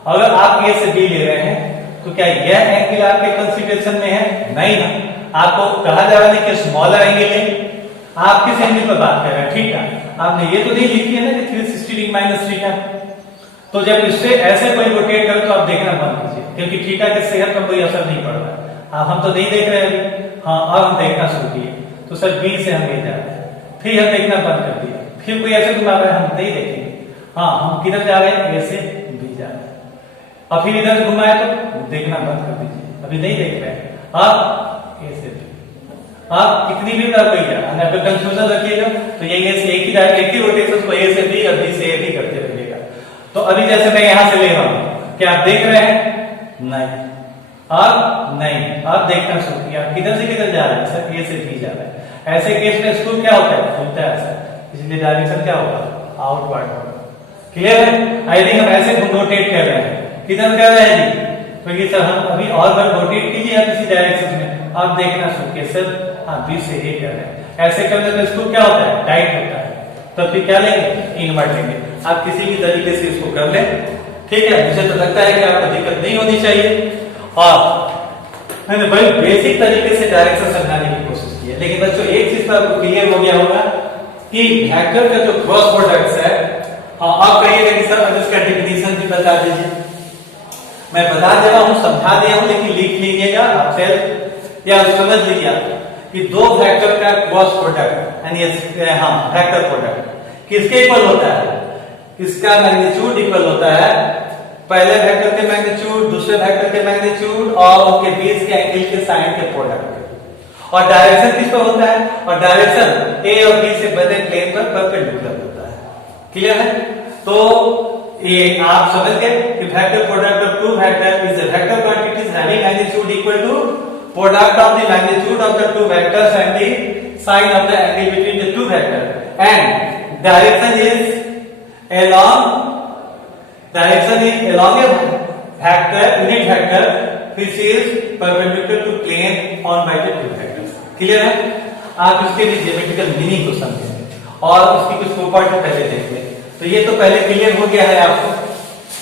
अगर आप ए से बी ले रहे हैं तो क्या यह एंगल आपके कंसीडरेशन में है? नहीं ना। आपको कहा जा रहा है कि स्मॉलर एंगल है। आप किस एंगल पर बात कर रहे हैं? थीटा। आपने ये तो नहीं लिखी है ना कि 360 डिग्री माइनस थीटा। तो जब इससे ऐसे कोई रोटेट करे तो आप देखना बंद कीजिए, क्योंकि थीटा के सेहत पर कोई असर नहीं पड़ रहा है। हम तो नहीं देख रहे अभी। हाँ, अब हम देखना शुरू किए तो सर बी से हम ले जा रहे हैं, फिर हम देखना बंद कर दिया, फिर कोई ऐसे घुमा रहा है हम नहीं देखेंगे। हाँ, हम किधर जा रहे हैं? ए से बी जा रहे हैं। और फिर इधर घुमाए तो देखना बंद कर दीजिए, अभी नहीं देख रहे हैं। आप ए से बी, आप कितनी भी अगर कंफ्यूजन रखिएगा तो ये एक ही रोटेशन को ए से बी और बी से ए भी करते रहिएगा। तो अभी जैसे मैं यहां से ले रहा हूं, क्या आप देख रहे हैं? नहीं। आप नहीं, आप देखना शुरू किया। किधर से किधर जा रहे हैं? सर ए से बी जा रहे हैं। ऐसे केस में स्क्रू क्या होता है? खुलता है ऐसा, इसलिए डायरेक्शन क्या होगा? आउटवर्ड होगा। क्लियर है? यदि हम ऐसे रोटेट कर रहे हैं, किधर कर रहे हैं जी? क्योंकि सर हम अभी और बार रोटेट कीजिए आप इसी डायरेक्शन में, आप देखना शुरू किए सर हाँ बी से ए कर रहे हैं। ऐसे करने तो स्क्रू क्या होता है? टाइट होता है। तो फिर क्या लेंगे? इनवर्ट लेंगे। आप किसी भी तरीके से इसको कर लें, ठीक है। मुझे तो लगता है कि आपको दिक्कत नहीं होनी चाहिए। और मैंने बड़ी बेसिक तरीके से डायरेक्शन समझाने की कोशिश की है। लेकिन बच्चों एक चीज तो आपको क्लियर हो गया होगा कि वेक्टर का जो क्रॉस प्रोडक्ट है, आप कहिएगा कि सर अब इसका डेफिनेशन भी बता दीजिए। मैं बता दे रहा हूं, समझा दिया हूं, लेकिन लिख लीजिएगा आप सेल्फ या समझ लीजिए कि दो वेक्टर का क्रॉस प्रोडक्ट यानी वेक्टर प्रोडक्ट किसके इक्वल होता है? इसका मैग्नीट्यूड इक्वल होता है पहले वेक्टर के मैग्नीट्यूड, दूसरे वेक्टर के मैग्नीट्यूड और उनके बीच के एंगल के साइन के प्रोडक्ट। और डायरेक्शन किस पर होता है? और डायरेक्शन ए और बी से बने प्लेन पर परपेंडिकुलर होता है। क्लियर है? तो ये आप समझ गए कि vector product of two vector is a vector quantities having magnitude equal to product of the magnitude of the two vectors and the sine of the angle between the two vectors, and direction is along a vector, unit vector which is perpendicular to plane on by the two vectors. Clear है? आप इसके लिए geometrical meaning को समझेंगे और उसकी कुछ property पहले देखेंगे। तो ये तो पहले क्लियर हो गया है आपको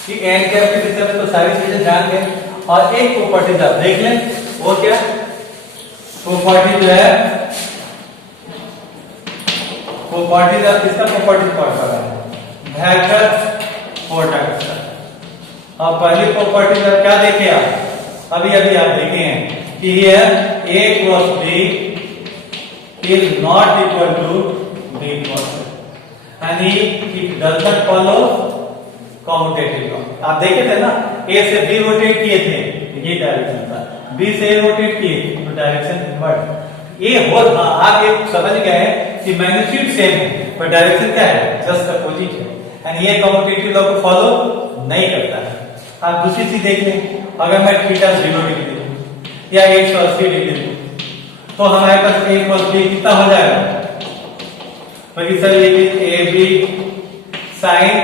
कि एन कैप के विषय में तो सारी चीजें जान गए। और एक प्रॉपर्टीज आप देख लें, वो क्या प्रॉपर्टी जो है, प्रॉपर्टीज आप किसका प्रॉपर्टी पढ़ रहा है? Vector product. अब पहली प्रॉपर्टी आप क्या देखे? आप अभी आप देखे हैं कि here A cross B is not equal to B cross A, यानी it does not follow commutative law. आप देखे थे ना, ए से बी रोटेट किए थे, ये डायरेक्शन था, बी से ए रोटेट किए तो डायरेक्शन इनवर्ट। ये हो आप ये समझ गए कि मैग्नीट्यूड सेम है पर डायरेक्शन क्या है? जस्ट अपोजिट है, यानी ये कॉम्यूटेटिव लॉ को फॉलो नहीं करता है। आप दूसरी चीज देख लें, अगर मैं थीटा 0 डिग्री लूं या 180 डिग्री लूं तो हमारे पास ए क्रॉस बी कितना हो जाएगा? तो सर ये ए बी साइन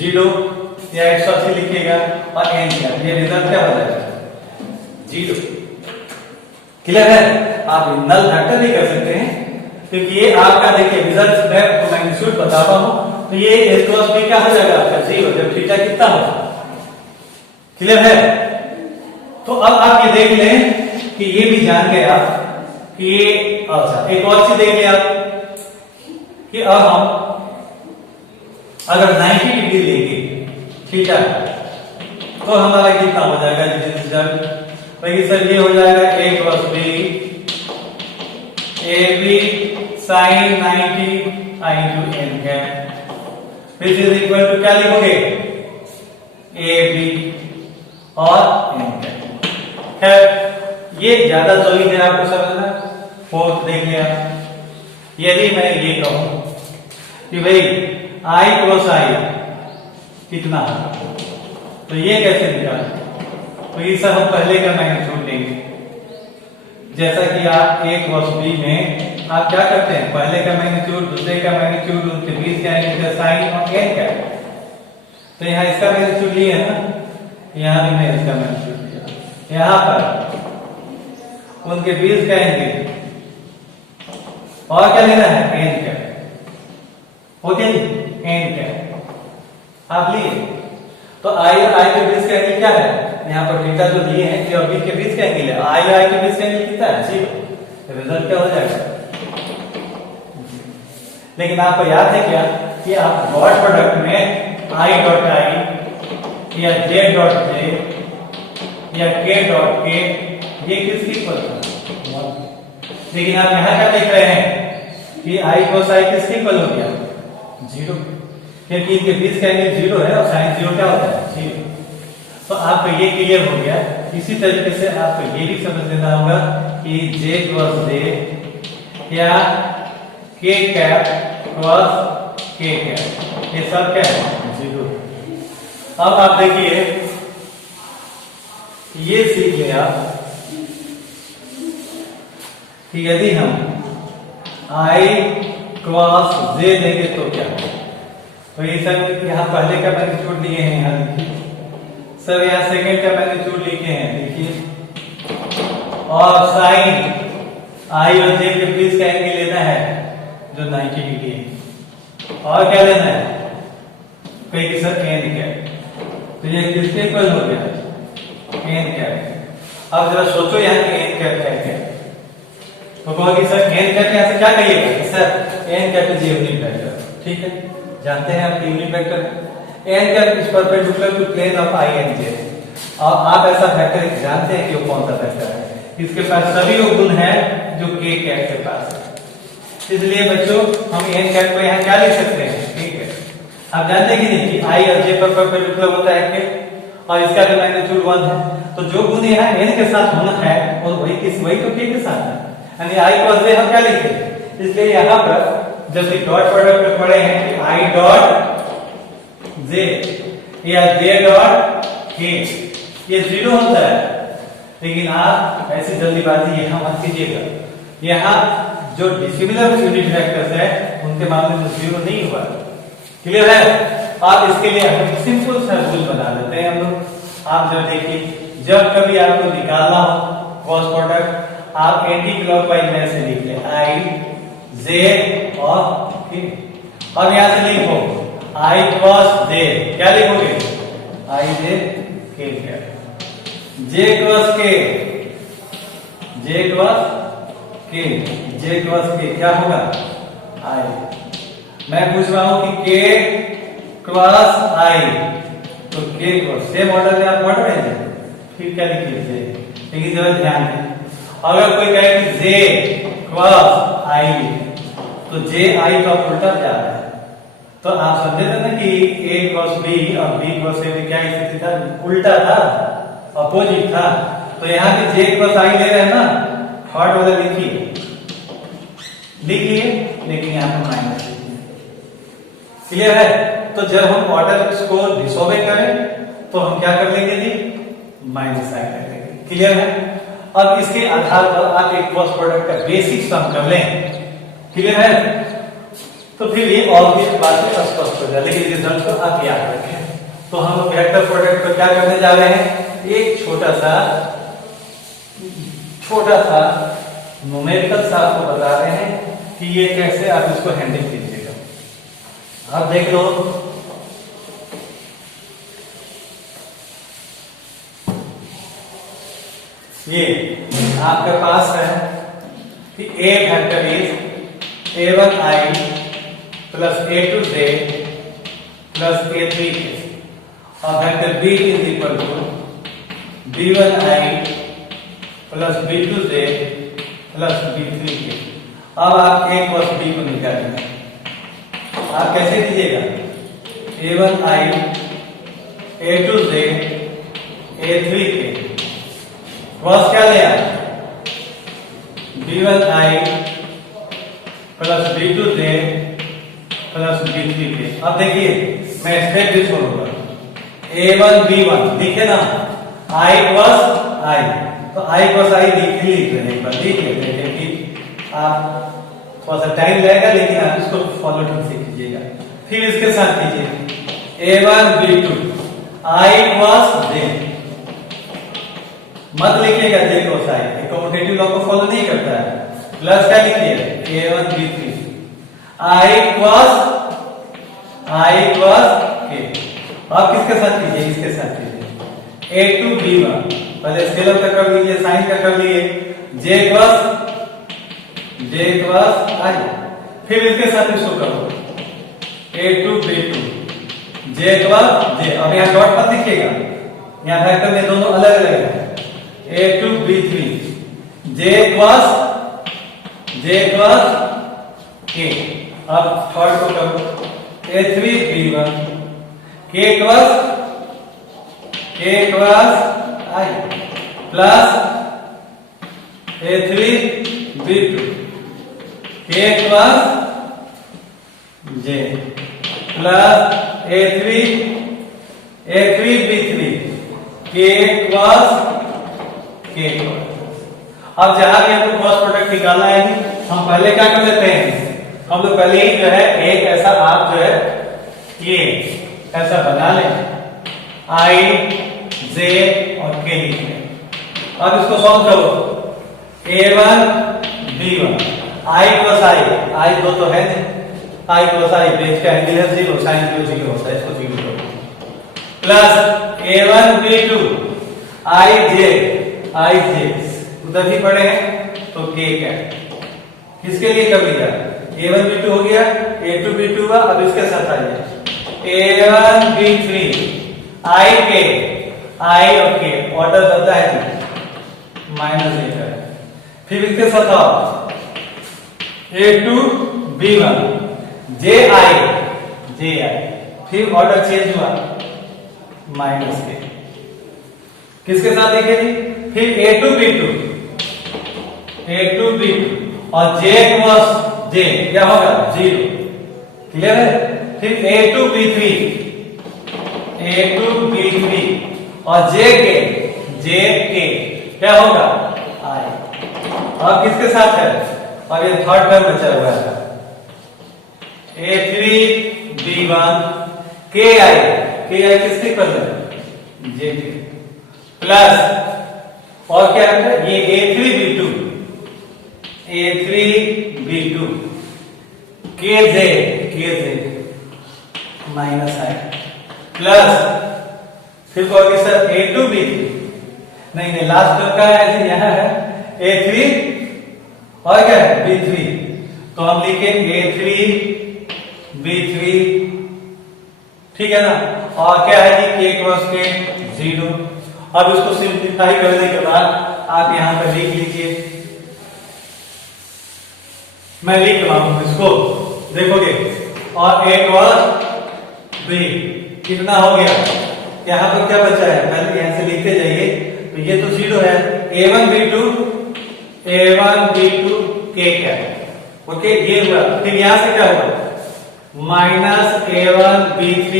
0 या 180 लिखिएगा और एन किया, ये रिजल्ट क्या हो जाएगा? 0। क्लियर है? आप नल फैक्टर भी कर सकते हैं क्योंकि ये आपका देखिए रिजल्ट मैं मैग्नीट्यूड बताता हूं तो ये a क्रॉस b क्या हो जाएगा आपका? 0 जब थीटा कितना होगा? क्लियर है? तो अब आप ये देख लें कि ये भी जान गए आप कि ये, अच्छा एक और चीज देख लें आप कि अब हम अगर 90 डिग्री लेंगे थीटा तो हमारा कितना हो जाएगा जी सर, ये हो जाएगा a cross b ab sin 90 i into n cap which is equal to क्या लिखोगे ab और n कैप। खैर ये ज्यादा जरूरी है आपको समझना। फोर्थ देख लिया, यदि मैं ये कहूं कि भाई i क्रॉस i कितना है तो ये कैसे निकालें, तो ये सब हम पहले का मैग्नीट्यूड लेंगे। जैसा कि आप a क्रॉस b में आप क्या करते हैं, पहले का मैग्नीट्यूड दूसरे का मैग्नीट्यूड उनके बीच का एंगल साइन और n का, तो यहाँ इसका मैग्नीट्यूड लिया है ना, यहाँ भी मैं इसका मैग्नीट्यूड लिया, यहाँ पर उनके बीच का एंगल और क्या लेना है n का, ओके n का आप लिए। तो आई और आई के बीच का एंगल क्या है, यहाँ पर थीटा जो लिए हैं ये और बी के बीच का एंगल है, आई और आई के बीच का एंगल कितना है 0, रिजल्ट क्या हो जाएगा। लेकिन आपको याद है क्या कि आप डॉट प्रोडक्ट में आई डॉट आई या जे डॉट जे या के डॉट के ये किसकी इक्वल था 1, लेकिन आप यहाँ क्या देख रहे हैं कि आई कोस आई किसकी इक्वल हो गया 0, क्योंकि इनके बीच का एंगल 0 है और साइन 0 क्या होता है 0। तो आपको ये क्लियर हो गया। इसी तरीके से आपको ये भी समझ लेना होगा कि जे क्रॉस जे या के कैप क्रॉस के कैप ये सब क्या है 0। अब आप देखिए ये सीख लिया कि यदि हम i क्रॉस जे लेंगे तो क्या होगा। तो ये सर यहाँ पहले का मैग्नीट्यूड लिए हैं, यहाँ देखिए सर, यहाँ सेकंड का मैग्नीट्यूड लिखे हैं देखिए, और साइन आई और जे के बीच का एंगल लेना है जो 90 डिग्री है, और क्या लेना है कहीं कि सर n क्या है, तो ये किसके इक्वल हो गया n क्या है। अब जरा सोचो यहाँ के n क्या है, तो कहोगे सर n क्या यहाँ से क्या कहिएगा सर n क्या है यूनिट वेक्टर, ठीक है जानते हैं आप यूनिट वेक्टर n क्या is perpendicular to plane of i and j, और आप ऐसा वेक्टर जानते हैं कि वो कौन सा वेक्टर है, इसके पास सभी वो गुण है जो k कैट के पास है। इसलिए बच्चों हम n कैट को यहाँ क्या लिख सकते हैं, ठीक है आप जानते हैं कि नहीं कि i और j पर परपेंडिकुलर होता है k, और इसका भी मैग्नीट्यूड 1 है, तो जो गुण यहाँ n के साथ होना है और वही तो k के साथ है, यानी i क्रॉस j हम क्या लिखेंगे। इसलिए यहाँ पर जब भी डॉट प्रोडक्ट में पढ़े हैं कि i डॉट j या j डॉट k ये 0 होता है, लेकिन आप ऐसी जल्दीबाजी यहाँ मत कीजिएगा, यहाँ जो डिसिमिलर यूनिट वेक्टर्स है उनके मामले में 0 नहीं हुआ, क्लियर है। आप इसके लिए हम सिंपल सा रूल बना लेते हैं हम लोग। आप जब देखिए जब कभी आपको निकालना हो क्रॉस प्रोडक्ट आप एंटी क्लॉकवाइज में से लिख ले i j और k, अब यहां से लिखो i क्रॉस j क्या लिखोगे i j k क्या j cross k j cross k क्या होगा i। मैं पूछ रहा हूं कि k क्रॉस i तो k क्रॉस सेम ऑर्डर में आप पढ़ रहे हैं, फिर क्या लिखिए j, लेकिन जरा ध्यान दें अगर कोई कहे कि j क्रॉस i तो j i का उल्टा क्या है, तो आप समझे थे ना कि a क्रॉस b और b क्रॉस a में क्या स्थिति था, उल्टा था अपोजिट था, तो यहाँ पे j क्रॉस i ले रहे हैं ना, थर्ड वाला लिखिए लिख लिए, लेकिन यहाँ पर माइनस लिखिए, क्लियर है। तो जब हम ऑर्डर को डिसोबे करें तो हम क्या कर लेंगे जी माइनस साइन कर लेंगे, क्लियर है। अब इसके आधार पर आप एक क्रॉस प्रोडक्ट का बेसिक सम कर लें, क्लियर है, तो फिर ये और भी बातें स्पष्ट हो जाए, लेकिन रिजल्ट को आप याद रखें। तो हम लोग वेक्टर प्रोडक्ट को क्या करने जा रहे हैं, एक छोटा सा न्यूमेरिकल सा आपको बता रहे हैं कि ये कैसे आप इसको हैंडल कीजिएगा। आप देख लो ये आपके पास है कि A vector is a1i plus a2j plus a3k और vector b is equal to b1i plus b2j plus b3k। अब आप a प्लस b को निकालेंगे। आप कैसे कीजिएगा? a1i a2j a3k क्रॉस क्या ले आए? b1i plus b2j plus b3k। अब देखिए मैं स्टेप भी छोड़ूंगा। a1 b1 दिखे ना, i प्लस i, तो i प्लस i लिख लीजिए एक बार, लिख लेते हैं कि आप थोड़ा सा टाइम लगेगा लेकिन आप इसको फॉलो ठीक से कीजिएगा। फिर इसके साथ कीजिए a1 b2 i plus j, मत लिखिएगा j cross i, commutative law को फॉलो नहीं करता है। प्लस क्या लिखिए a1 b3 i plus k। अब किसके साथ कीजिए? इसके साथ कीजिए a2 b1, पहले स्केलर का कर लीजिए, साइन का कर लिए j प्लस i, फिर इसके साथ इसको करो a2 b2 j plus j। अब यहाँ डॉट मत लिखिएगा, यहाँ वेक्टर में दोनों अलग अलग है। a2 b3 j plus k। अब थर्ड को करो a3 b1 k plus i plus a3 b2 k plus j plus a3 b3 k plus k। अब जहां भी हमको क्रॉस प्रोडक्ट निकालना है हम पहले क्या कर लेते हैं? हम लोग पहले ही जो है एक ऐसा आप जो है ये ऐसा बना लें, i j और k लिख लें। अब इसको सॉल्व करो a1 b1 i plus i दो तो है नहीं, i प्लस i बेस का एंगल है 0, साइन 0 होता है, इसको 0 करो plus a1 b2 i j उधर ही पड़े हैं तो k क्या किसके लिए कर लिया? a1 b2 हो गया, a2 b2 हुआ। अब इसके साथ आइए a1 b3 i और k, ऑर्डर बदला है माइनस लेकर। फिर इसके साथ आओ a2 b1 ji, फिर ऑर्डर चेंज हुआ माइनस के। किसके साथ देखिए? फिर a2 b2 और j प्लस j क्या होगा? 0। क्लियर है? फिर a2 b3 और j k क्या होगा? i। अब किसके साथ है? और ये थर्ड टर्म बचा हुआ है a3 b1 ki किसकी पर j प्लस और क्या है? ये a3 b2 kj माइनस है प्लस फिर कहोगे सर a2 b3 नहीं लास्ट टर्म का है यहां है a3 और क्या है b3, तो हम लिखे a3 b3, ठीक है ना। और क्या है कि k क्रॉस k 0। अब इसको सिंप्लीफाई करने के बाद आप यहां पर लिख लीजिए, मैं लिख रहा हूं इसको, देखोगे और a क्रॉस b कितना हो गया? यहां पर क्या बचा है? पहले यहां से लिखते जाइए, तो ये तो 0 है, a1 b2 k क्या है? ओके, ये हुआ। फिर यहां से क्या हुआ? Minus a1 b3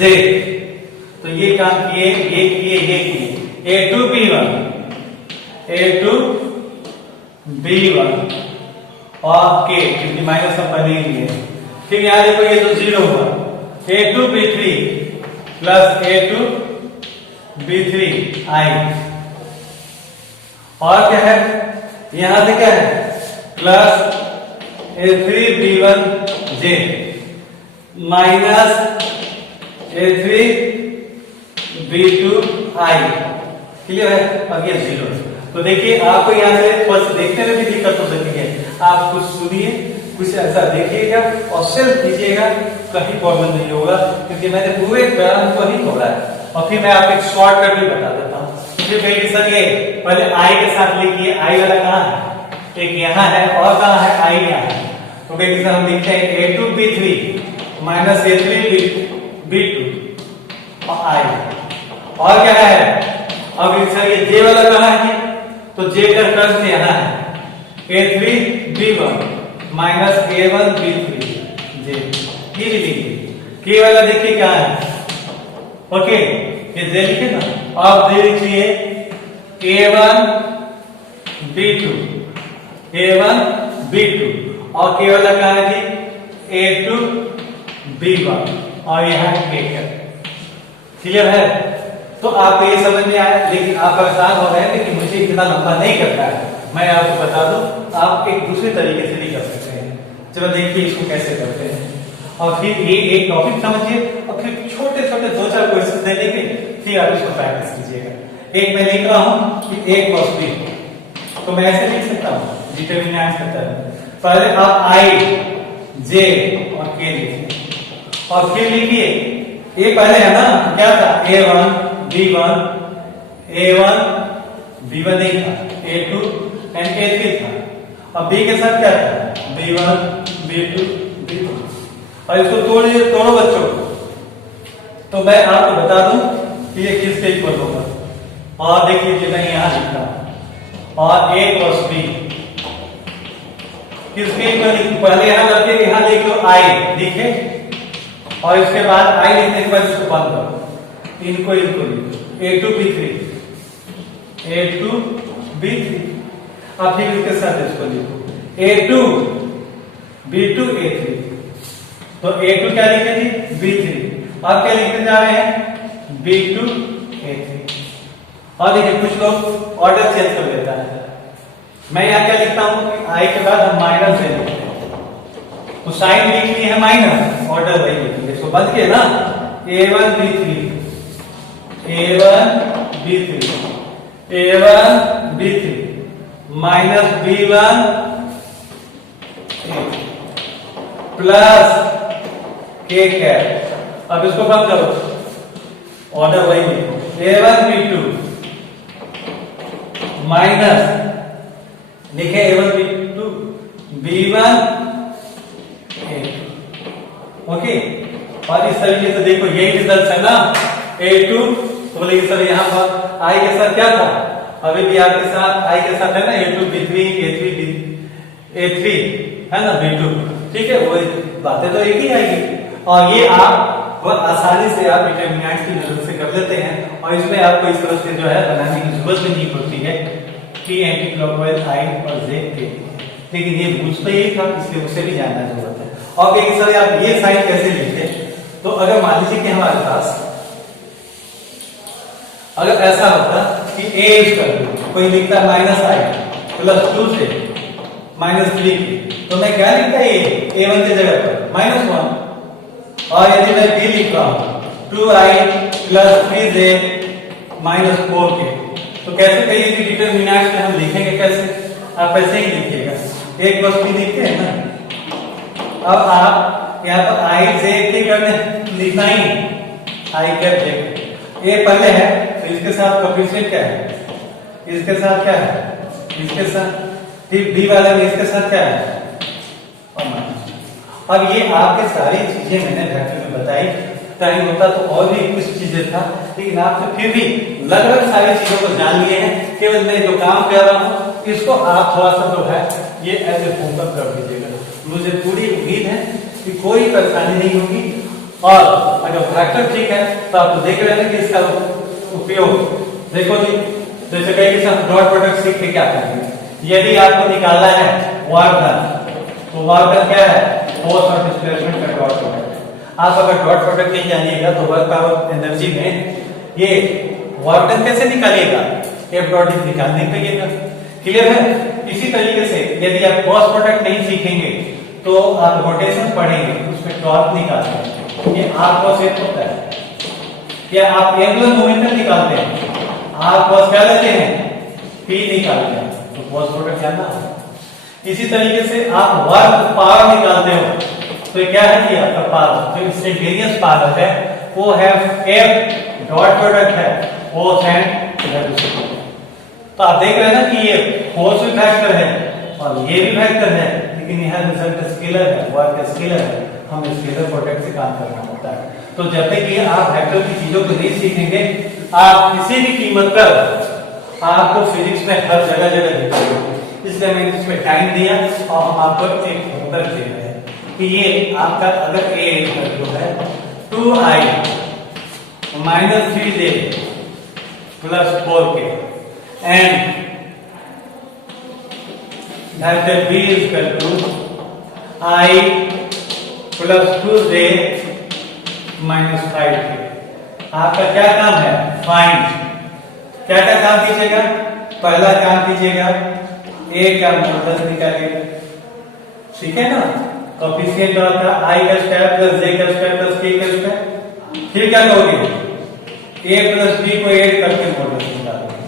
j। तो ये काम किए, ये किए a2 b1 और k, क्योंकि माइनस हम पहले ही लिए। फिर यहां देखो ये तो 0 हुआ, a2 b3 plus a2 b3 i, और क्या है यहां से? क्या है? Plus a3 b1 j minus a3 V2I, clear है। अब ये 0। तो देखिए आपको यहाँ से फर्स्ट देखने में भी दिक्कत हो सकती है, आप कुछ सुनिए, कुछ ऐसा देखिएगा और सेल्फ कीजिएगा, कहीं प्रॉब्लम नहीं होगा, क्योंकि मैंने पूरे प्लान को ही तोड़ा है। और फिर मैं आपको एक शॉर्टकट भी बता देता हूँ। फिर कहिए सर ये पहले आई के साथ लिखिए, आई वाला कहाँ है, एक यहाँ है और कहाँ है, आई यहाँ है। तो कहिए सर हम लिखते हैं A2B3 माइनस A3B2 और आई, और क्या है, अब सर ये जे वाला कहाँ है, तो जे का कर्स यहाँ है, A3B1 माइनस A1B3 जे, ये भी लिखिए। के वाला देखिए क्या है, ओके, ये जे लिखे ना, आप जे लिखिए A1B2 और के वाला कहाँ है जी, A2B1 और यहाँ के है, क्लियर है। तो आपको ये समझ में आया, लेकिन आप परेशान हो रहे हैं कि मुझे इतना लंबा नहीं करना है। मैं आपको बता दूं, आप एक दूसरे तरीके से भी कर सकते हैं। चलो देखिए इसको कैसे करते हैं, और फिर ये एक टॉपिक समझिए और फिर छोटे छोटे 2-4 क्वेश्चन दे देंगे, फिर आप इसको प्रैक्टिस कीजिएगा। एक मैं लिख रहा हूं कि A + B, तो मैं ऐसे लिख सकता हूं, डिटरमिनेंट का तरह। पहले आप I, J और K लिखिए और फिर लिखिए, ये पहले है ना, क्या था, A1 B1 A1 B1 नहीं था, A2 एंड A3 था। अब B के साथ क्या था, B1 B2 B2, और इसको तोड़िए, तोड़ो बच्चों। तो मैं आपको बता दूं कि ये किसके इक्वल होगा, और देख लीजिए मैं यहां लिख रहा हूं, और A + B किसके इक्वल, पहले यहां रखिए, यहां लिख लो I, लिखे, और इसके बाद I लिखने के बाद इसको बंद करो, इनको A2B3 अब फिर इसके साथ इसको लिखो A2B2 A3, तो A2 क्या लिखे जी, B3, आप क्या लिखने जा रहे हैं, B2 A3। और देखिए कुछ लोग ऑर्डर चेंज कर देता है, मैं यहाँ क्या लिखता हूं कि I के बाद हम माइनस से लिखते हैं, तो साइन लिखनी है माइनस, ऑर्डर वही लिखेंगे, इसको बंद किए ना, A1B3 minus B1 plus K cap. अब इसको बंद करो, ऑर्डर वही लिखो, A1B2 माइनस लिखे A1B2 B1 ओके। और इस तरीके से देखो यही रिजल्ट है ना, A2, तो बोले सर यहाँ पर I के साथ क्या था, अभी भी आपके साथ I के साथ है ना A2B3 A3 है ना B2, ठीक है, वो बातें तो एक ही आएगी। और ये आप बहुत आसानी से आप डिटरमिनेंट की मदद से कर लेते हैं, और इसमें आपको इस तरह से जो है बनाने की जरूरत भी नहीं पड़ती है कि एंटी क्लॉकवाइज I और J के, लेकिन ये रूल्स तो यही था, इसलिए उसे भी जानना जरूरत है। और देखिए सर आप ये साइन कैसे लिखते, तो अगर मान लीजिए कि हमारे पास अगर ऐसा होता कि A कोई लिखता है -I +2 से -3, तो मैं क्या लिखता है, A1 की जगह पर -1, और यदि मैं B लिख रहा हूं 2I + 3J -4K, तो कैसे कहिए कि डिटरमिनेंट में हम लिखेंगे कैसे, आप ऐसे ही लिखिएगा, A + B लिखते हैं ना। अब आप यहाँ पर I J K करने लिखना ही, I कैप J, A पहले है तो इसके साथ कोएफिशिएंट क्या है, इसके साथ क्या है, इसके साथ, फिर B वाले में इसके साथ क्या है, और माइनस। अब ये आपके सारी चीजें मैंने वैक्टर में बताई, टाइम होता तो और भी कुछ चीजें था, लेकिन आपसे फिर भी लगभग सारी चीजों को जान लिए हैं। केवल मैं जो काम कर रहा हूँ इसको आप थोड़ा सा जो है ये ऐसे होमवर्क कर दीजिएगा। मुझे पूरी उम्मीद है कि कोई परेशानी नहीं होगी, और अगर फैक्टर ठीक है तो आप देख रहे हैं कि इसका उपयोग देखो जी, जैसे कहीं डॉट प्रोडक्ट सीख के क्या करेंगे, यदि आपको निकालना है वर्क डन, तो वर्क डन क्या है, फोर्स और डिस्प्लेसमेंट का डॉट प्रोडक्ट। आप अगर डॉट प्रोडक्ट नहीं जानिएगा तो वर्क पावर एनर्जी में ये वर्क डन कैसे निकालिएगा, एफ डॉट डी निकालने कहिएगा, क्लियर है। इसी तरीके से यदि आप क्रॉस प्रोडक्ट नहीं सीखेंगे तो आप रोटेशन पढ़ेंगे, उसमें टॉर्क निकालते हैं, ये आर क्रॉस एफ होता है, या आप एंगुलर मोमेंटम निकालते हैं, आप cos क्या लेते हैं, P निकालते हैं, तो cos प्रोडक्ट क्या ना। इसी तरीके से आप वर्क पावर निकालते हो, तो क्या है कि आपका पावर जो इंस्टेंटेनियस पावर है वो है F डॉट प्रोडक्ट है फोर्स एंड वेलोसिटी। तो आप देख रहे हैं ना कि ये फोर्स भी वेक्टर है और ये भी वेक्टर है, लेकिन यह रिजल्ट स्केलर है, वर्क स्केलर है, हमें स्केलर प्रोडक्ट से काम करना होता है। तो जब तक कि आप वेक्टर की चीजों को नहीं सीखेंगे, आप किसी भी कीमत पर आपको फिजिक्स में हर जगह दिखेगा। इसलिए मैंने इसमें टाइम दिया और हम आपको एक होमवर्क दे रहे हैं कि ये आपका अगर ए जो है 2i minus 3j plus 4k and that b is equal to I plus 2j minus 5k। आपका क्या काम है, फाइंड। क्या क्या काम कीजिएगा, पहला काम कीजिएगा a का मॉडुलस निकालिएगा, ठीक है ना। कोएफिशिएंट का I का स्क्वायर प्लस j का स्क्वायर प्लस k का स्क्वायर। फिर क्या करोगे, a प्लस b को ऐड करके मॉडुलस निकालोगे।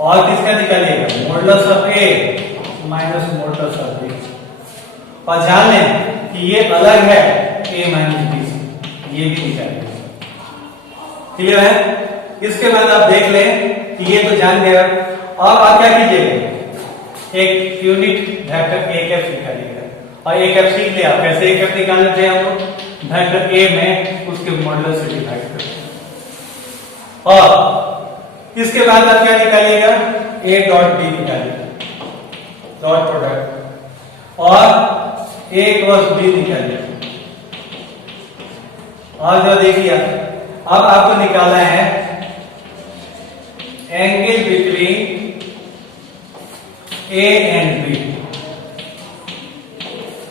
और किसका निकालिएगा, modulus of a minus modulus of b। और ध्यान लें कि ये अलग है a माइनस b से, ये भी निकालिएगा। क्लियर है। इसके बाद आप देख लें कि ये तो जान गया। और आप क्या कीजिएगा, एक यूनिट वेक्टर a कैप निकालिएगा और a कैप सीख लिया। कैसे a कैप निकालने थे हम लोग, वेक्टर a में उसके मॉडुलस से डिवाइड करते हैं। और इसके बाद आप क्या निकालिएगा, a डॉट b निकालिएगा, डॉट प्रोडक्ट, और a क्रॉस b निकालिएगा। और जो देखिए अब आपको निकालना है angle between A and B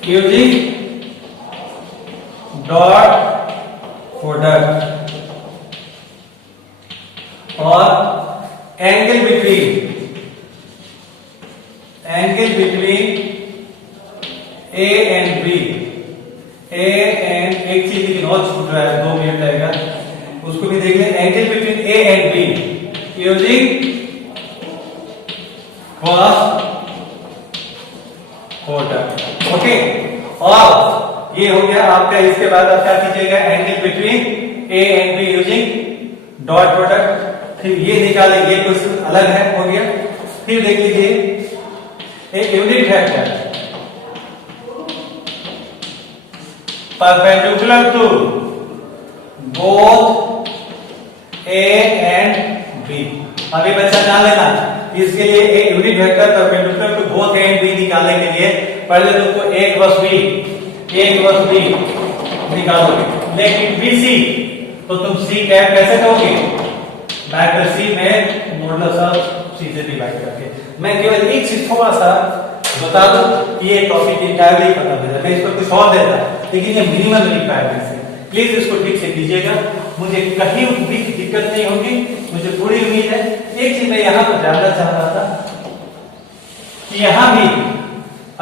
using dot product और angle between A and B, A and एक चीज लेकिन और छूट रहा है, 2 मिनट लगेगा, उसको भी देख लें। Angle between A and B using cos product, okay. और ये हो गया आपका। इसके बाद आप क्या कीजिएगा, angle between A and B using dot product. फिर ये निकाले, ये क्वेश्चन अलग है, हो गया। फिर देख लीजिए एक unit vector perpendicular to both A and B। अभी बच्चा जान लेना, इसके लिए एक unit vector perpendicular to both A and B निकालने के लिए पहले तो उसको A क्रॉस B निकालोगे। लेकिन BC तो तुम C कैप कैसे करोगे, वेक्टर C में मॉडुलस ऑफ C से डिवाइड करके। मैं केवल एक चीज थोड़ा सा बता दूं कि ये टॉपिक इंटायरली खत्म हो जाए, मैं इस पर कुछ और देता, लेकिन ये मिनिमम रिक्वायरमेंट्स है। प्लीज इसको ठीक से कीजिएगा, मुझे कहीं भी दिक्कत नहीं होगी, मुझे पूरी उम्मीद है। एक चीज मैं यहाँ पर जानना चाह रहा था कि यहाँ भी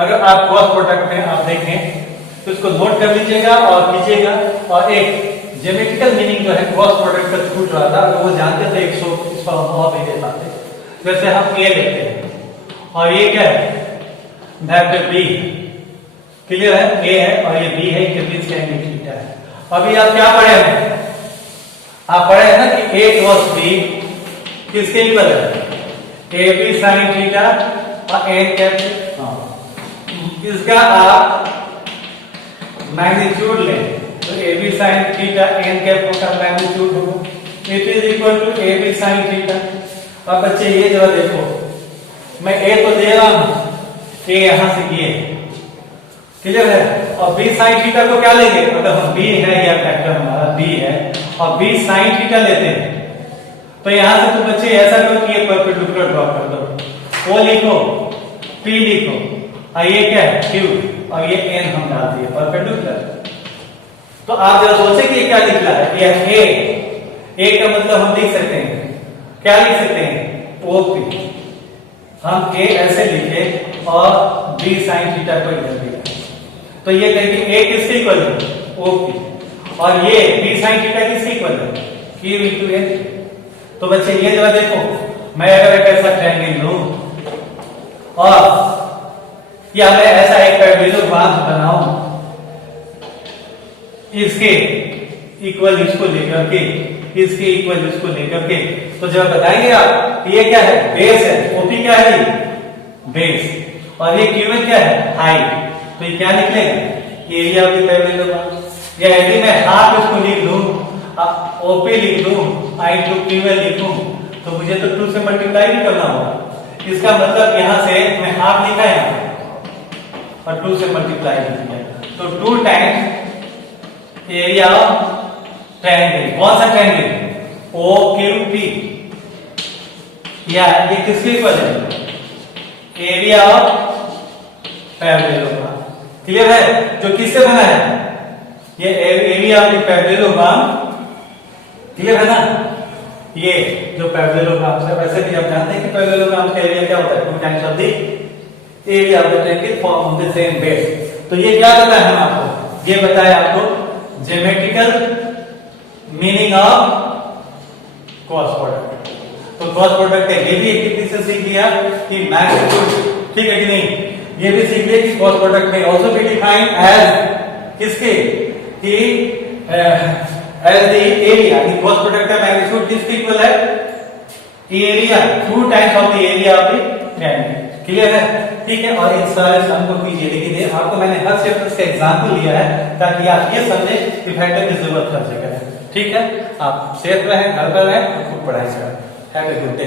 अगर आप क्रॉस प्रोडक्ट में आप देखें तो इसको नोट कर लीजिएगा और कीजिएगा। और एक ज्योमेट्रिकल मीनिंग जो है क्रॉस प्रोडक्ट का छूट रहा था, अगर वो जानते थे 100 इस पर बहुत नहीं दे पाते। जैसे हम A लेते हैं और ये क्या है, वेक्टर B, क्लियर है, A है और ये B है, इनके बीच का एंगल थीटा है। अभी आप क्या पढ़े हैं, आप पढ़े हैं ना कि A क्रॉस B किसके इक्वल है, AB sin थीटा और n कैप। इसका आप मैग्नीट्यूड लें तो AB sin theta n cap का मैग्नीट्यूड होगा, it is equal to AB sin theta. अब बच्चे ये जरा देखो, मैं A तो दे रहा हूं, A यहां से ये क्लियर है, और B sin थीटा को क्या लेंगे, अगर हम B है या फैक्टर हमारा B है और B sin थीटा लेते हैं तो यहां से तो बच्चे ऐसा करो कि ये परपेंडिकुलर ड्रॉ कर दो, O लिखो, P लिखो, और ये क्या है Q, और ये N हम डाल दिए परपेंडिकुलर। तो आप जरा सोचे कि ये क्या लिख रहा है, ये A का मतलब हम लिख सकते हैं, क्या लिख सकते हैं, OP। हम A ऐसे लिखे और B sin थीटा को इधर लिखा, तो ये देखिए A किसके इक्वल है, OP। और ये b sin थीटा किसके इक्वल है? q into n। तो बच्चे ये जरा देखो, मैं अगर एक ऐसा ट्रायंगल लूं और या मैं ऐसा एक पैरेललोग्राम बनाऊं इसके इक्वल इसको लेकर के, इसके इक्वल इसको लेकर के, तो जब बताएंगे आप ये क्या है? बेस है। ओपी क्या है? बेस। और ये क्यूएल क्या है? हाइट। तो ये क्या निकलेगा? Area of the parallelogram. या यदि मैं हाफ इसको लिख लूं, ओपी लिख दूं, आई टू क्यूएल लिखूं, तो मुझे तो 2 से मल्टीप्लाई भी करना होगा। इसका मतलब यहां से मैं हाफ लिखा है और 2 से मल्टीप्लाई किया, तो 2 टाइम्स एरिया ट्रायंगल। कौन सा ट्रायंगल? O Q P. या ये किसके इक्वल है? Area of parallelogram. क्लियर है? जो किससे बना है? ये एरिया ऑफ पैरेललोग्राम। क्लियर है ना? ये जो पैरेललोग्राम है, वैसे भी आप जानते हैं कि पैरेललोग्राम का एरिया क्या होता है? 2 times of the area of the triangle form the same base. तो ये क्या बताया हम आपको? ये बताया आपको geometrical meaning of cross product. तो क्रॉस प्रोडक्ट है, ये भी एक तरीके से सीख लिया कि मैग्नीट्यूड, ठीक है कि नहीं? ये भी सीख लिया कि क्रॉस प्रोडक्ट में आल्सो बी डिफाइंड एज किसके? कि as the area. The cross product का मैग्नीट्यूड किसके इक्वल है? Area 2 times of the area of the triangle. Clear है? ठीक है। और इस सारे सम को कीजिए, लेकिन आपको मैंने हर चैप्टर का एग्जांपल लिया है ताकि आप ये समझे कि फैक्टर की जरूरत हर जगह है। ठीक है? आप सेफ रहें, घर पर रहें और खूब पढ़ाई करें। Have a good day.